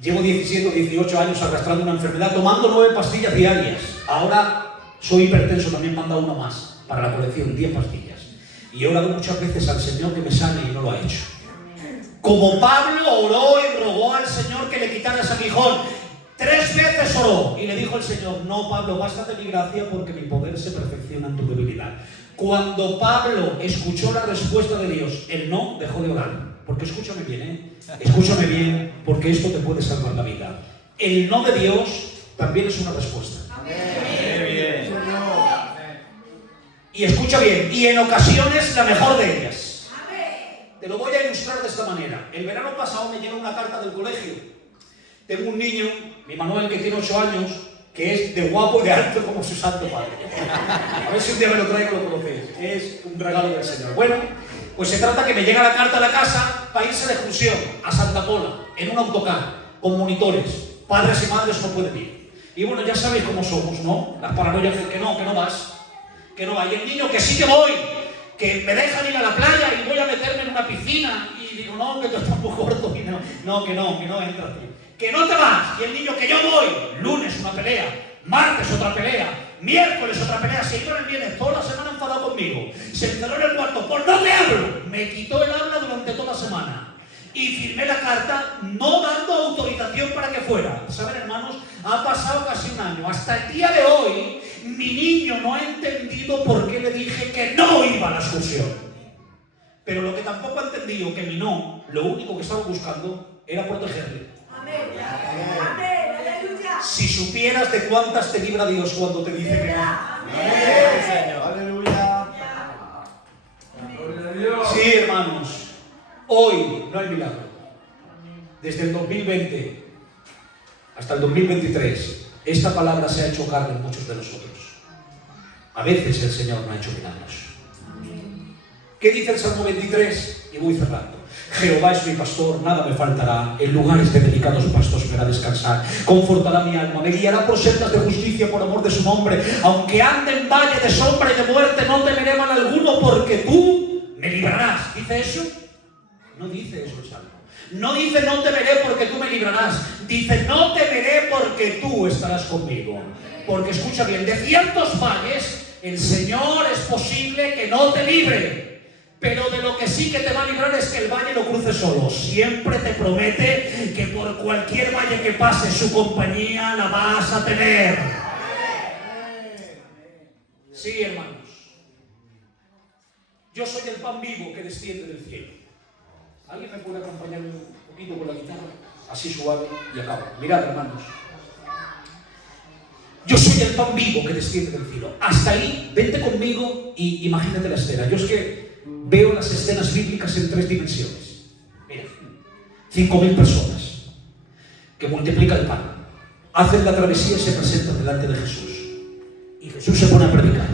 Llevo 17 o 18 años arrastrando una enfermedad, tomando 9 pastillas diarias. Ahora soy hipertenso, también me han dado una más para la colección, 10 pastillas. Y he orado muchas veces al Señor que me sane y no lo ha hecho. Como Pablo oró y rogó al Señor que le quitara ese aguijón. 3 veces oró y le dijo el Señor: no, Pablo, bástate mi gracia porque mi poder se perfecciona en tu debilidad. Cuando Pablo escuchó la respuesta de Dios, él no dejó de orar. Porque escúchame bien, ¿eh? Escúchame bien, porque esto te puede salvar la vida. El no de Dios también es una respuesta. Amén. Y escucha bien, y en ocasiones la mejor de ellas. Te lo voy a ilustrar de esta manera. El verano pasado me llega una carta del colegio. Tengo un niño, mi Manuel, que tiene 8 años, que es de guapo y de alto como su santo padre. A ver si un día me lo traigo, lo conocéis. Es un regalo del Señor. Bueno, pues se trata que me llega la carta a la casa para irse de excursión a Santa Pola, en un autocar, con monitores. Padres y madres no pueden ir. Y bueno, ya sabéis cómo somos, ¿no? Las paranoias de que no vas. Que no va. Y el niño que sí que voy, que me dejan ir a la playa y voy a meterme en una piscina. Y digo: no, que tú estás muy corto. Y no, que no entras tú. Que no te vas. Y el niño: que yo voy. Lunes una pelea, martes otra pelea, miércoles otra pelea. Se iba el viernes, toda la semana enfadado conmigo. Se encerró en el cuarto: pues no te hablo. Me quitó el habla durante toda la semana. Y firmé la carta no dando autorización para que fuera. ¿Saben, hermanos? Ha pasado casi un año. Hasta el día de hoy, mi niño no ha entendido por qué le dije que no iba a la excursión. Pero lo que tampoco ha entendido, que mi no, lo único que estaba buscando era protegerle. Si supieras de cuántas te libra Dios cuando te dice que no. Amén, Señor. Aleluya. Sí, hermanos. Hoy no hay milagro. Desde el 2020 hasta el 2023, esta palabra se ha hecho carne en muchos de nosotros. A veces el Señor no ha hecho milagros. ¿Qué dice el Salmo 23? Y voy cerrando. Jehová es mi pastor, nada me faltará. En lugares de delicados pastos me hará descansar. Confortará mi alma, me guiará por sendas de justicia por amor de su nombre. Aunque ande en valle de sombra y de muerte, no temeré mal alguno, porque tú me librarás. ¿Dice eso? No dice eso el Salmo. No dice: no temeré porque tú me librarás. Dice: no temeré porque tú estarás conmigo. Porque escucha bien, de ciertos valles el Señor es posible que no te libre. Pero de lo que sí que te va a librar es que el valle lo cruce solo. Siempre te promete que por cualquier valle que pase, su compañía la vas a tener. Sí, hermanos. Yo soy el pan vivo que desciende del cielo. ¿Alguien me puede acompañar un poquito con la guitarra, así suave, y acabo. Mirad, hermanos. Yo soy el pan vivo que desciende del cielo. Hasta ahí, vente conmigo y imagínate la escena. Yo es que veo las escenas bíblicas en 3 dimensiones. Mira, 5.000 personas que multiplican el pan, hacen la travesía y se presentan delante de Jesús. Y Jesús se pone a predicar.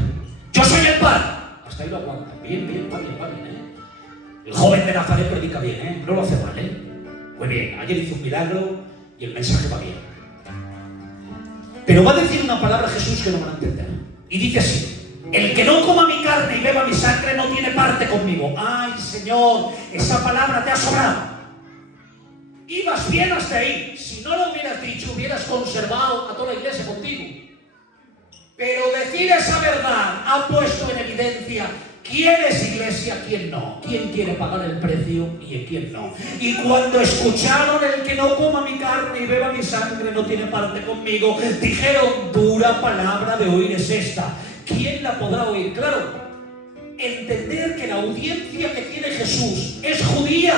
¡Yo soy el pan! Hasta ahí lo aguanta. Bien, va bien, ¿eh? El joven de Nazaret predica bien, ¿eh? No lo hace mal, ¿eh? Muy bien, ayer hizo un milagro y el mensaje va bien. Pero va a decir una palabra Jesús que no van a entender. Y dice así: el que no coma mi carne y beba mi sangre no tiene parte conmigo. ¡Ay, Señor! Esa palabra te ha sobrado. Ibas bien hasta ahí. Si no lo hubieras dicho, hubieras conservado a toda la iglesia contigo. Pero decir esa verdad ha puesto en evidencia quién es iglesia, quién no, quién quiere pagar el precio y quién no. Y cuando escucharon el que no coma mi carne y beba mi sangre no tiene parte conmigo, dijeron: dura palabra de oír es esta. ¿Quién la podrá oír? Claro, entender que la audiencia que tiene Jesús es judía.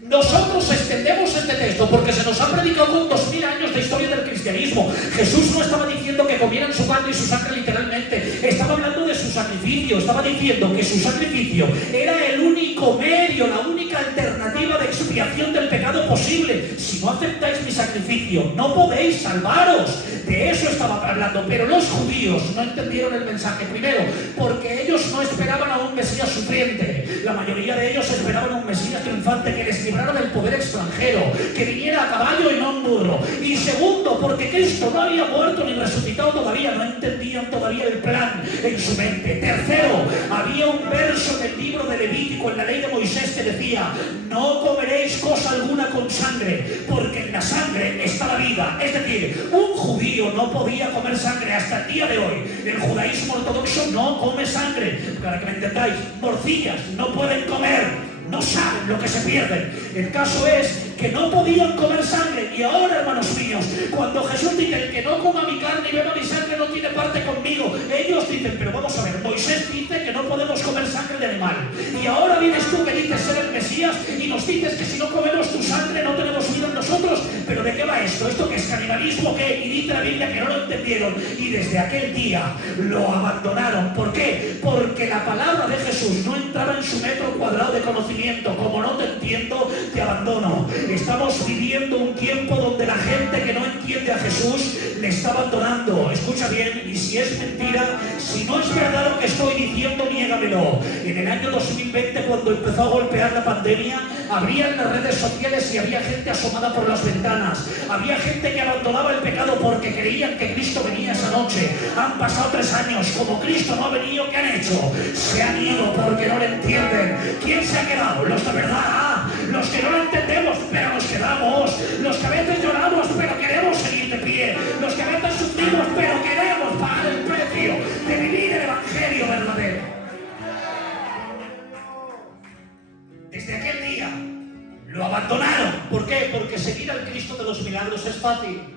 Nosotros extendemos este texto porque se nos ha predicado con 2000 años de historia del cristianismo. Jesús no estaba diciendo que comieran su carne y su sangre literalmente, estaba hablando de su sacrificio, estaba diciendo que su sacrificio era el único medio, la única alternativa de expiación del pecado posible. Si no aceptáis mi sacrificio, no podéis salvaros. De eso estaba hablando, pero los judíos no entendieron el mensaje. Primero, porque ellos no esperaban a un Mesías sufriente. La mayoría de ellos esperaban a un Mesías triunfante que les librara del poder extranjero, que viniera a caballo y no en burro. Y segundo, porque Cristo no había muerto ni resucitado todavía, no entendían todavía el plan en su mente. Tercero, había un verso en el libro de Levítico, en la ley de Moisés, que decía: no comeréis cosa alguna con sangre, porque en la sangre está la vida. Es decir, un judío no podía comer sangre hasta el día de hoy. El judaísmo ortodoxo no come sangre. Para que me entendáis, morcillas no pueden comer. No saben lo que se pierden. El caso es que no podían comer sangre. Y ahora, hermanos míos, cuando Jesús dice: el que no coma mi carne y beba mi sangre no tiene parte conmigo, ellos dicen: pero vamos a ver, Moisés dice que no podemos comer sangre de animal, y ahora vienes tú que dices ser el Mesías y nos dices que si no comemos tu sangre no tenemos vida en nosotros. ¿Pero de qué va esto? ¿Esto qué es canibalismo? ¿Qué? Y dice la Biblia que no lo entendieron y desde aquel día lo abandonaron. ¿Por qué? Porque la palabra de Jesús no entraba en su metro cuadrado de conocimiento. Como no te entiendo, te abandono. Estamos viviendo un tiempo donde la gente que no entiende a Jesús le está abandonando. Escucha bien, y si es mentira, si no es verdad lo que estoy diciendo, niégamelo. En el año 2020, cuando empezó a golpear la pandemia, abrían las redes sociales y había gente asomada por las ventanas. Había gente que abandonaba el pecado porque creían que Cristo venía esa noche. Han pasado 3 años, como Cristo no ha venido, ¿qué han hecho? Se han ido porque no le entienden. ¿Quién se ha quedado? Los de verdad, los que no lo entendemos, pero nos quedamos, los que a veces lloramos, pero queremos seguir de pie, los que a veces sufrimos, pero queremos pagar el precio de vivir el evangelio verdadero. Desde aquel día lo abandonaron. ¿Por qué? Porque seguir al Cristo de los milagros es fácil.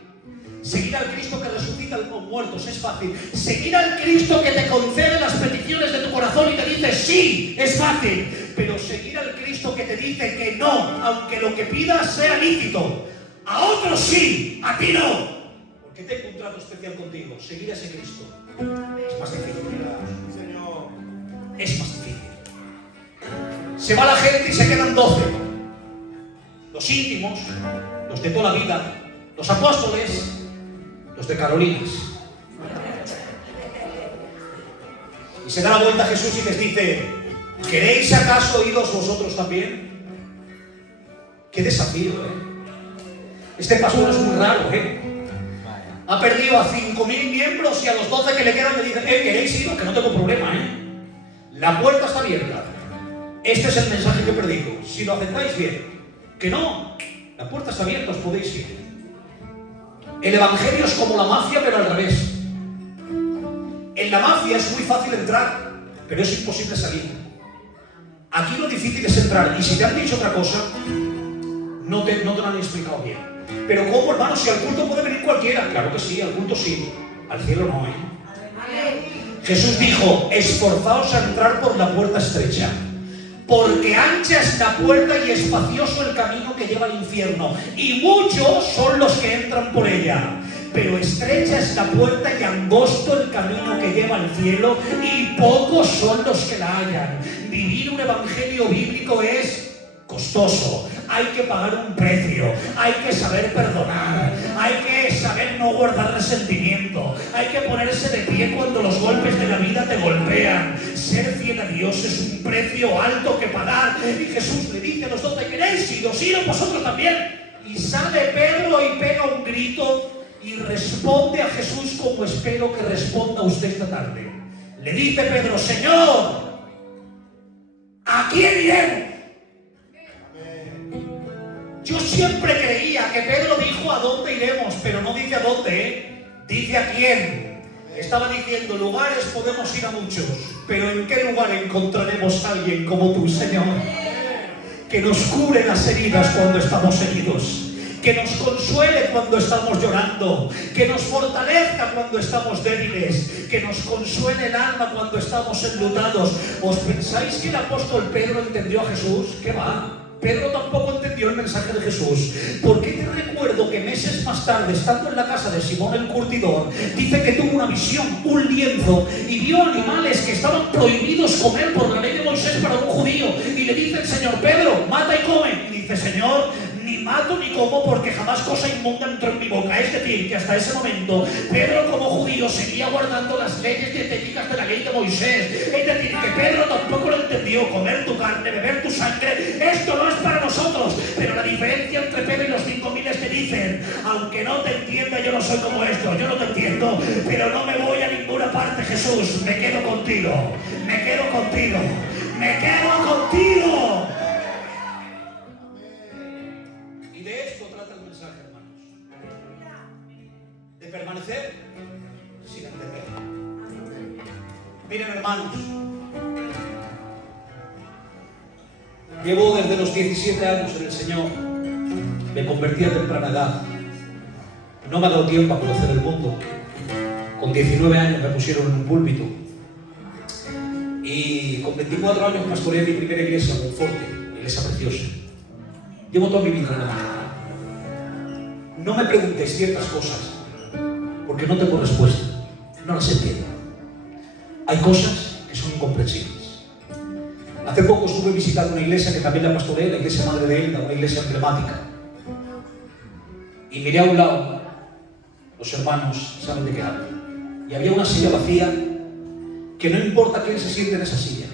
Seguir al Cristo que resucita a los muertos es fácil. Seguir al Cristo que te concede las peticiones de tu corazón y te dice sí, es fácil. Pero seguir al Cristo que te dice que no, aunque lo que pidas sea lícito, a otros sí, a ti no, porque tengo un trato especial contigo. Seguir a ese Cristo es más difícil. Señor. Es más difícil. Se va la gente y se quedan 12. Los íntimos, los de toda la vida, los apóstoles, los de Carolinas. Y se da la vuelta a Jesús y les dice: ¿queréis acaso iros vosotros también? Qué desafío, Este pastor es muy raro, Ha perdido a 5.000 miembros y a los 12 que le quedan le dicen: ¿queréis iros? Que no tengo problema, La puerta está abierta. Este es el mensaje que predico. Si lo aceptáis, bien. Que no, la puerta está abierta, os podéis ir. El evangelio es como la mafia, pero al revés. En la mafia es muy fácil entrar, pero es imposible salir. Aquí lo difícil es entrar, y si te han dicho otra cosa, no te lo han explicado bien. Pero ¿cómo, hermano? Si al culto puede venir cualquiera. Claro que sí, al culto sí, al cielo no, Jesús dijo: esforzaos a entrar por la puerta estrecha, Porque ancha es la puerta y espacioso el camino que lleva al infierno, y muchos son los que entran por ella. Pero estrecha es la puerta y angosto el camino que lleva al cielo, y pocos son los que la hallan. Vivir un evangelio bíblico es costoso, hay que pagar un precio, hay que saber perdonar, hay que saber no guardar resentimiento, hay que ponerse de pie cuando los golpes de la vida te golpean. Ser fiel a Dios es un precio alto que pagar. Y Jesús le dice a los 12: ¿queréis iros? Iros vosotros también. Y sale Pedro y pega un grito y responde a Jesús como espero que responda usted esta tarde. Le dice Pedro: Señor, ¿a quién iremos? Yo siempre creía que Pedro dijo a dónde iremos, pero no dice a dónde, dice a quién. Estaba diciendo: lugares podemos ir a muchos, pero ¿en qué lugar encontraremos a alguien como tú, Señor? Que nos cure las heridas cuando estamos heridos, que nos consuele cuando estamos llorando, que nos fortalezca cuando estamos débiles, que nos consuele el alma cuando estamos enlutados. ¿Os pensáis que el apóstol Pedro entendió a Jesús? ¿Qué va? Pedro tampoco entendió el mensaje de Jesús. Porque te recuerdo que meses más tarde, estando en la casa de Simón el curtidor, dice que tuvo una visión, un lienzo, y vio animales que estaban prohibidos comer por la ley de Moisés para un judío. Y le dice el Señor: Pedro, mata y come. Y dice: Señor, ni mato ni como, porque jamás cosa inmunda entró en mi boca. Es decir, que hasta ese momento Pedro, como judío, seguía guardando las leyes dietéticas de la ley de Moisés. Es decir, que Pedro tampoco lo entendió. Comer tu carne, beber tu sangre, esto no es para nosotros. Pero la diferencia entre Pedro y los 5.000 es que dicen: aunque no te entienda, yo no soy como esto. Yo no te entiendo, pero no me voy a ninguna parte, Jesús. Me quedo contigo, me quedo contigo, me quedo contigo. De esto trata el mensaje, hermanos. De permanecer sin entender. Miren, hermanos, llevo desde los 17 años en el Señor. Me convertí a temprana edad. No me ha dado tiempo a conocer el mundo. Con 19 años me pusieron en un púlpito. Y con 24 años pastoreé mi primera iglesia, Monforte, iglesia preciosa. Llevo toda mi vida en la mano. No me preguntéis ciertas cosas, porque no tengo respuesta. No las entiendo. Hay cosas que son incomprensibles. Hace poco estuve visitando una iglesia que también la pastoreé, la iglesia Madre de Elda, una iglesia emblemática. Y miré a un lado, los hermanos saben de qué hablo, y había una silla vacía que no importa quién se siente en esa silla,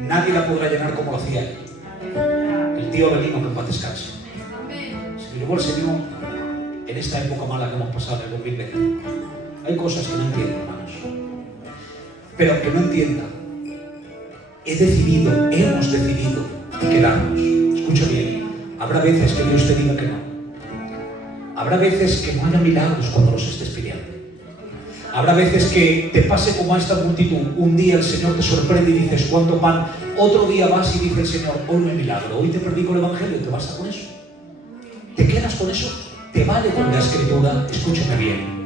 nadie la podrá llenar como lo hacía él. El tío Abelino, que en paz descanse. Se me llevó el Señor en esta época mala que hemos pasado, en el 2020. Hay cosas que no entiendo, hermanos. Pero aunque no entienda, hemos decidido quedarnos. Escucha bien, habrá veces que Dios te diga que no. Habrá veces que no haya milagros cuando los estés pidiendo. Habrá veces que te pase como a esta multitud. Un día el Señor te sorprende y dices: ¿cuánto pan? Otro día vas y dice el Señor: hoy no hay milagro, hoy te predico el Evangelio. ¿Te basta con eso? ¿Te quedas con eso? ¿Te vale con la Escritura? Escúchame bien.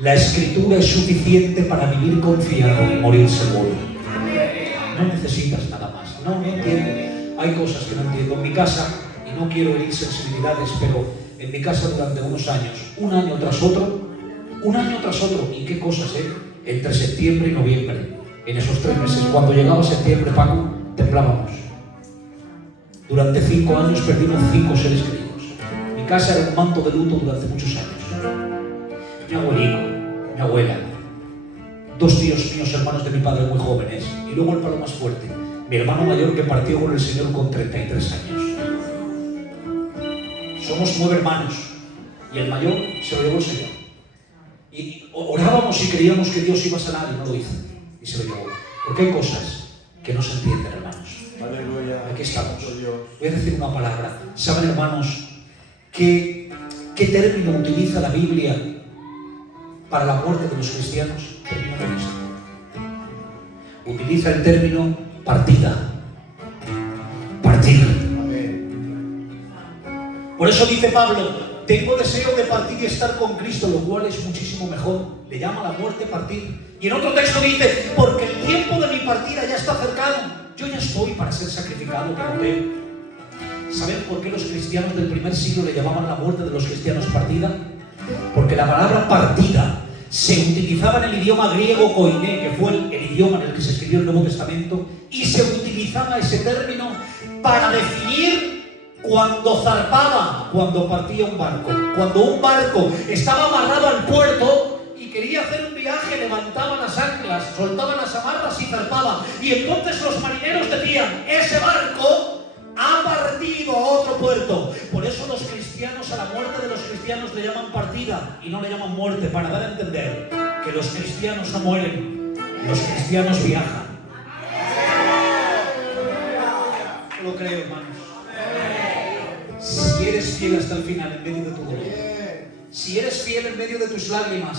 La Escritura es suficiente para vivir confiado y morir seguro. No necesitas nada más. No entiendo. Hay cosas que no entiendo. En mi casa, y no quiero herir sensibilidades, pero en mi casa durante unos años, un año tras otro, ¿y qué cosas, entre septiembre y noviembre, en esos 3 meses, cuando llegaba septiembre, Paco, temblábamos. Durante 5 años perdimos 5 seres queridos. Mi casa era un manto de luto durante muchos años. Mi abuelito, mi abuela, 2 tíos míos, hermanos de mi padre, muy jóvenes, y luego el palo más fuerte, mi hermano mayor, que partió con el Señor con 33 años. Somos 9 hermanos, y el mayor se lo llevó el Señor. Y orábamos y creíamos que Dios iba a sanar, y no lo hizo, y se lo llevó. Porque hay cosas que no se entienden, hermanos. Aleluya. Aquí estamos. Voy a decir una palabra. ¿Saben, hermanos, qué término utiliza la Biblia para la muerte de los cristianos? Termino con esto. Utiliza el término partida. Partir. Por eso dice Pablo: tengo deseo de partir y estar con Cristo, lo cual es muchísimo mejor. Le llama a la muerte partir. Y en otro texto dice: porque el tiempo de mi partida ya está cercano. Yo ya estoy para ser sacrificado, Timoteo. ¿Saben por qué los cristianos del primer siglo le llamaban la muerte de los cristianos partida? Porque la palabra partida se utilizaba en el idioma griego koiné, que fue el idioma en el que se escribió el Nuevo Testamento, y se utilizaba ese término para definir cuando zarpaba, cuando partía un barco. Cuando un barco estaba amarrado al puerto y quería hacer un viaje, levantaba las anclas, soltaba las amarras y zarpaba. Y entonces los marineros decían: ese barco ha partido a otro puerto. Por eso los cristianos, a la muerte de los cristianos le llaman partida y no le llaman muerte, para dar a entender que los cristianos no mueren, los cristianos viajan. Lo creo, hermanos. Si eres fiel hasta el final en medio de tu dolor, si eres fiel en medio de tus lágrimas,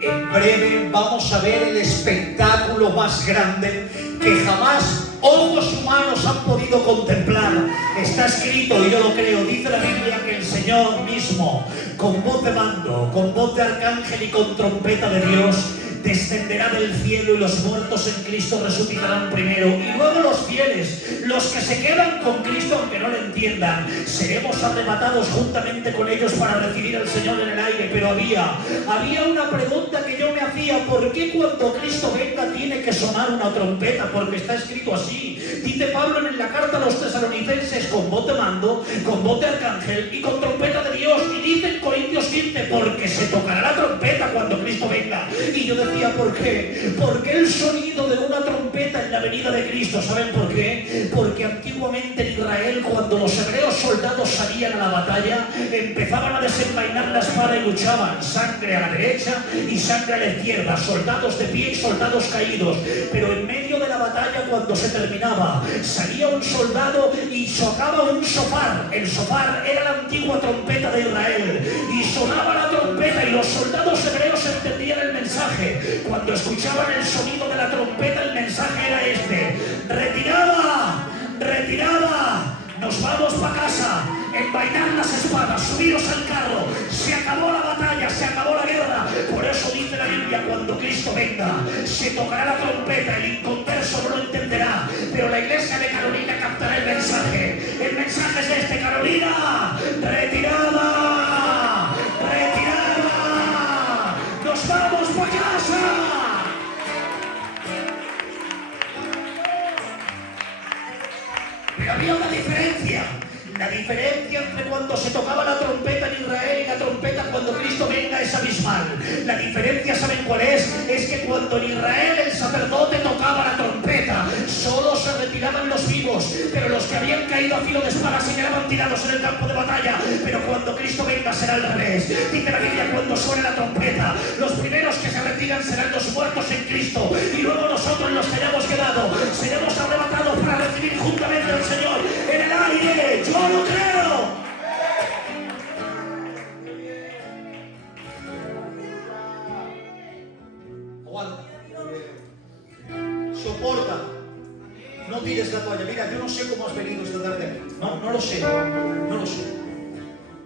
en breve vamos a ver el espectáculo más grande que jamás ojos humanos han podido contemplar. Está escrito, y yo lo creo, dice la Biblia, que el Señor mismo, con voz de mando, con voz de arcángel y con trompeta de Dios, descenderá del cielo, y los muertos en Cristo resucitarán primero, y luego los fieles, los que se quedan con Cristo aunque no lo entiendan, seremos arrebatados juntamente con ellos para recibir al Señor en el aire. Pero había una pregunta que yo me hacía: ¿por qué cuando Cristo venga tiene que sonar una trompeta? Porque está escrito así. Dice Pablo en la carta a los tesalonicenses: con voz de mando, con voz de arcángel y con trompeta de Dios. Y dice en Corintios 15: porque se tocará la trompeta cuando Cristo venga. Y yo decía: ¿por qué? Porque el sonido de una trompeta en la venida de Cristo. ¿Saben por qué? Porque antiguamente en Israel, cuando los hebreos soldados salían a la batalla, empezaban a desenvainar la espada y luchaban, sangre a la derecha y sangre a la izquierda, soldados de pie y soldados caídos. Pero en medio de la batalla, cuando se terminaba, salía un soldado y tocaba un shofar. El shofar era la antigua trompeta de Israel, y sonaba la trompeta, y los soldados hebreos entendían el mensaje. Cuando escuchaban el sonido de la trompeta, el mensaje era este: retirada, retirada, nos vamos para casa, envainar las espadas, subiros al carro, se acabó la batalla, se acabó la guerra. Por eso dice la Biblia: cuando Cristo venga, se tocará la trompeta, el inconverso no lo entenderá, pero la iglesia de Carolina captará el mensaje. El mensaje es este: Carolina, retirada, retirada, nos vamos para casa. Pero había una diferencia. La diferencia entre cuando se tocaba la trompeta en Israel y la trompeta cuando Cristo venga es abismal. La diferencia, ¿saben cuál es? Es que cuando en Israel el sacerdote tocaba la trompeta, solo se retiraban los vivos, pero los que habían caído a filo de espada se quedaban tirados en el campo de batalla. Pero cuando Cristo venga será al revés. Dice la Biblia: cuando suene la trompeta, los primeros que se retiran serán los muertos en Cristo, y luego nosotros, los que hayamos quedado, seremos arrebatados para recibir juntamente al Señor en el aire. ¡Yo lo creo! Aguanta. Soporta. No tires la toalla. Mira, yo no sé cómo has venido esta tarde aquí. No lo sé. No lo sé.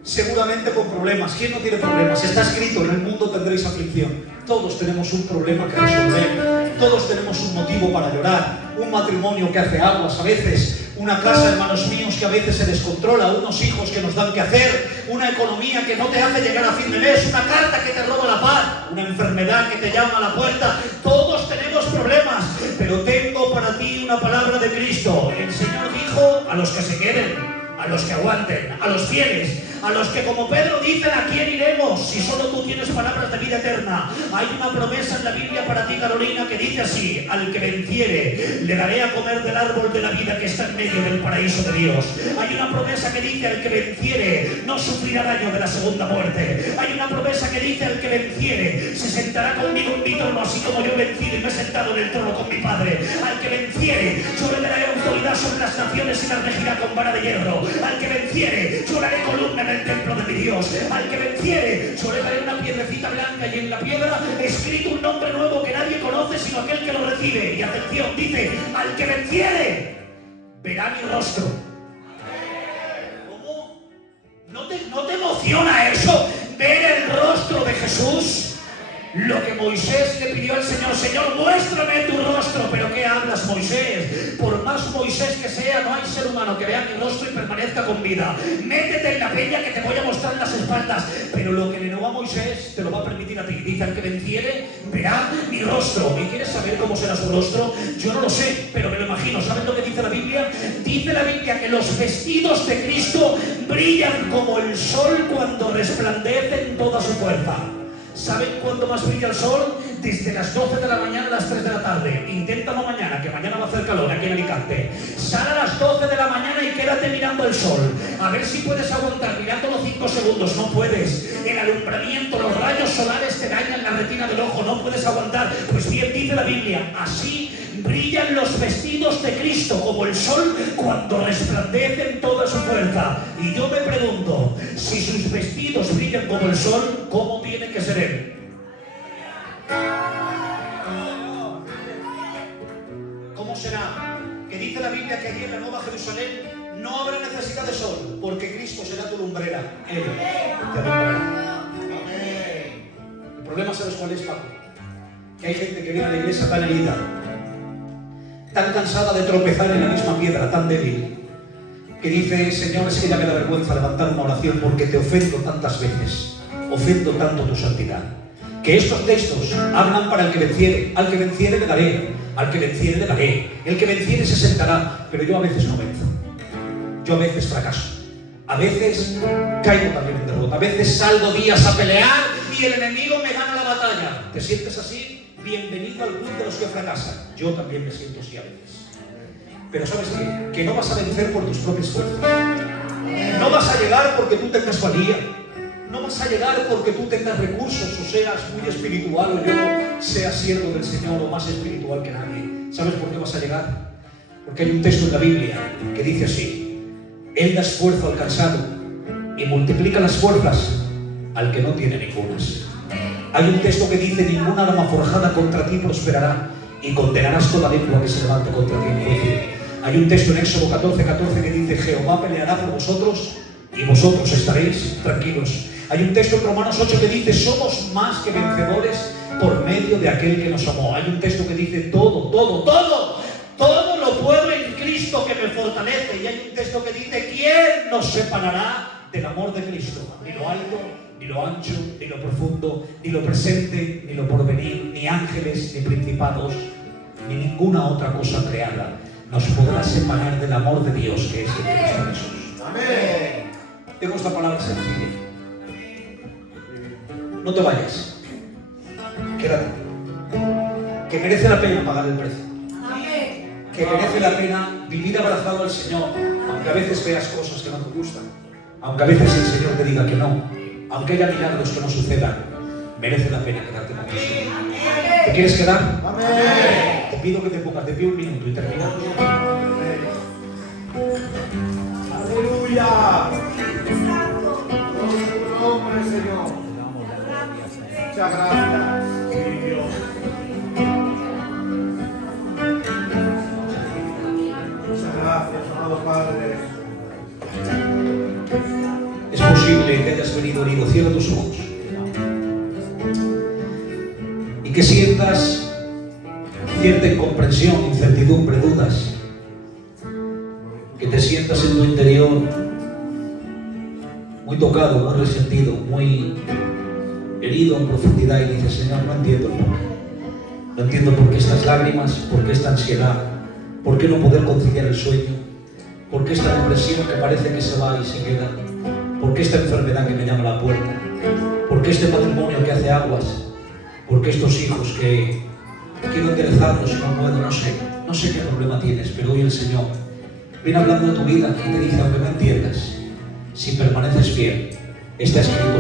Seguramente con problemas. ¿Quién no tiene problemas? Está escrito: en el mundo tendréis aflicción. Todos tenemos un problema que resolver. Todos tenemos un motivo para llorar. Un matrimonio que hace aguas a veces. Una casa, hermanos míos, que a veces se descontrola. Unos hijos que nos dan que hacer. Una economía que no te hace llegar a fin de mes. Una carta que te roba la paz. Una enfermedad que te llama a la puerta. Todos tenemos problemas. Pero tengo para ti una palabra de Cristo. El Señor dijo: a los que se queden, a los que aguanten, a los fieles, a los que, como Pedro, dicen: ¿a quién iremos si solo tú tienes palabras de vida eterna? Hay una promesa en la Biblia para ti, Carolina, que dice así: al que venciere, le daré a comer del árbol de la vida que está en medio del paraíso de Dios. Hay una promesa que dice: al que venciere, no sufrirá daño de la segunda muerte. Hay una promesa que dice: al que venciere, se sentará conmigo en mi trono, así como yo he vencido y me he sentado en el trono con mi Padre. Al que venciere, yo le daré autoridad sobre las naciones y las regirá con vara de hierro. Al que venciere, yo le haré columna en el templo de mi Dios. Al que venciere, yo le daré una piedrecita blanca, y en la piedra escrito un nombre nuevo que nadie conoce sino aquel que lo recibe. Y atención, dice: al que venciere, verá mi rostro. ¿Cómo? ¿No te emociona eso? ¿Ver el rostro de Jesús? lo que Moisés le pidió al Señor: Señor, muéstrame tu rostro. Pero ¿qué hablas, Moisés? Por más Moisés que sea, no hay ser humano que vea mi rostro y permanezca con vida. Métete en la peña que te voy a mostrar las espaldas. Pero lo que le negó a Moisés te lo va a permitir a ti. Dice: al que venciere verá mi rostro. ¿Y quieres saber cómo será su rostro? Yo no lo sé, pero me lo imagino. ¿Sabes lo que dice la Biblia? Dice la Biblia que los vestidos de Cristo brillan como el sol cuando resplandece en toda su fuerza. ¿Saben cuándo más brilla el sol? Desde las 12 de la mañana a las 3 de la tarde. Inténtalo mañana, que mañana va a hacer calor aquí en Alicante. Sal a las 12 de la mañana y quédate mirando el sol. A ver si puedes aguantar mirándolo 5 segundos. No puedes. El alumbramiento, los rayos solares te dañan la retina del ojo. No puedes aguantar. Pues bien, dice la Biblia: así brillan los vestidos de Cristo como el sol cuando resplandece en toda su fuerza. Y yo me pregunto, si sus vestidos brillan como el sol, ¿cómo tiene que ser él? ¿Cómo será? Que dice la Biblia que allí en la Nueva Jerusalén no habrá necesidad de sol, porque Cristo será tu lumbrera. Él te alumbrará. El problema, ¿sabes cuál es, Paco? Que hay gente que viene a la iglesia tan herida, tan cansada de tropezar en la misma piedra, tan débil, que dice: Señor, es que ya me da vergüenza levantar una oración porque te ofendo tantas veces, ofendo tanto tu santidad. Que estos textos hablan para el que venciere. Al que venciere le daré, al que venciere le daré, el que venciere se sentará. Pero yo a veces no venzo, yo a veces fracaso, a veces caigo también en derrota, a veces salgo días a pelear y el enemigo me gana la batalla. ¿Te sientes así? Bienvenido al club de los que fracasan. Yo también me siento así a veces. Pero ¿sabes qué? Que no vas a vencer por tus propias fuerzas. No vas a llegar porque tú tengas valía. No vas a llegar porque tú tengas recursos o seas muy espiritual o yo sea siervo del Señor o más espiritual que nadie. ¿Sabes por qué vas a llegar? Porque hay un texto en la Biblia que dice así: Él da esfuerzo al cansado y multiplica las fuerzas al que no tiene ningunas. Hay un texto que dice: ninguna arma forjada contra ti prosperará y condenarás toda lengua que se levante contra ti en juicio. Hay un texto en Éxodo 14:14 que dice: Jehová peleará por vosotros y vosotros estaréis tranquilos. Hay un texto en Romanos 8 que dice: somos más que vencedores por medio de aquel que nos amó. Hay un texto que dice: todo lo puedo en Cristo que me fortalece. Y hay un texto que dice: ¿quién nos separará del amor de Cristo? Ni lo alto, ni lo ancho, ni lo profundo, ni lo presente, ni lo porvenir, ni ángeles, ni principados, ni ninguna otra cosa creada nos podrá separar del amor de Dios que es en Cristo Jesús. Amén. Tengo esta palabra sencilla. No te vayas. Quédate. Que merece la pena pagar el precio. Amén. Que merece la pena vivir abrazado al Señor, aunque a veces veas cosas que no te gustan, aunque a veces el Señor te diga que no, aunque haya milagros que no sucedan, merece la pena quedarte con Cristo. ¿Te quieres quedar? Amén. Te pido que te pongas de pie un minuto y terminamos. ¡Aleluya! ¡Tu nombre, Señor! Muchas gracias. Sí, Dios. Muchas gracias, amado Padre. Es posible que hayas venido herido. Cierra tus ojos y que sientas cierta incomprensión, incertidumbre, dudas, que te sientas en tu interior muy tocado, muy resentido, muy herido en profundidad y dices: Señor, no entiendo el porqué. No entiendo por qué estas lágrimas, por qué esta ansiedad, por qué no poder conciliar el sueño, por qué esta depresión que parece que se va y se queda, por qué esta enfermedad que me llama a la puerta, por qué este matrimonio que hace aguas, por qué estos hijos que quiero enderezarlos y no puedo. No sé qué problema tienes, pero hoy el Señor viene hablando de tu vida y te dice: aunque no entiendas, si permaneces fiel, está escrito.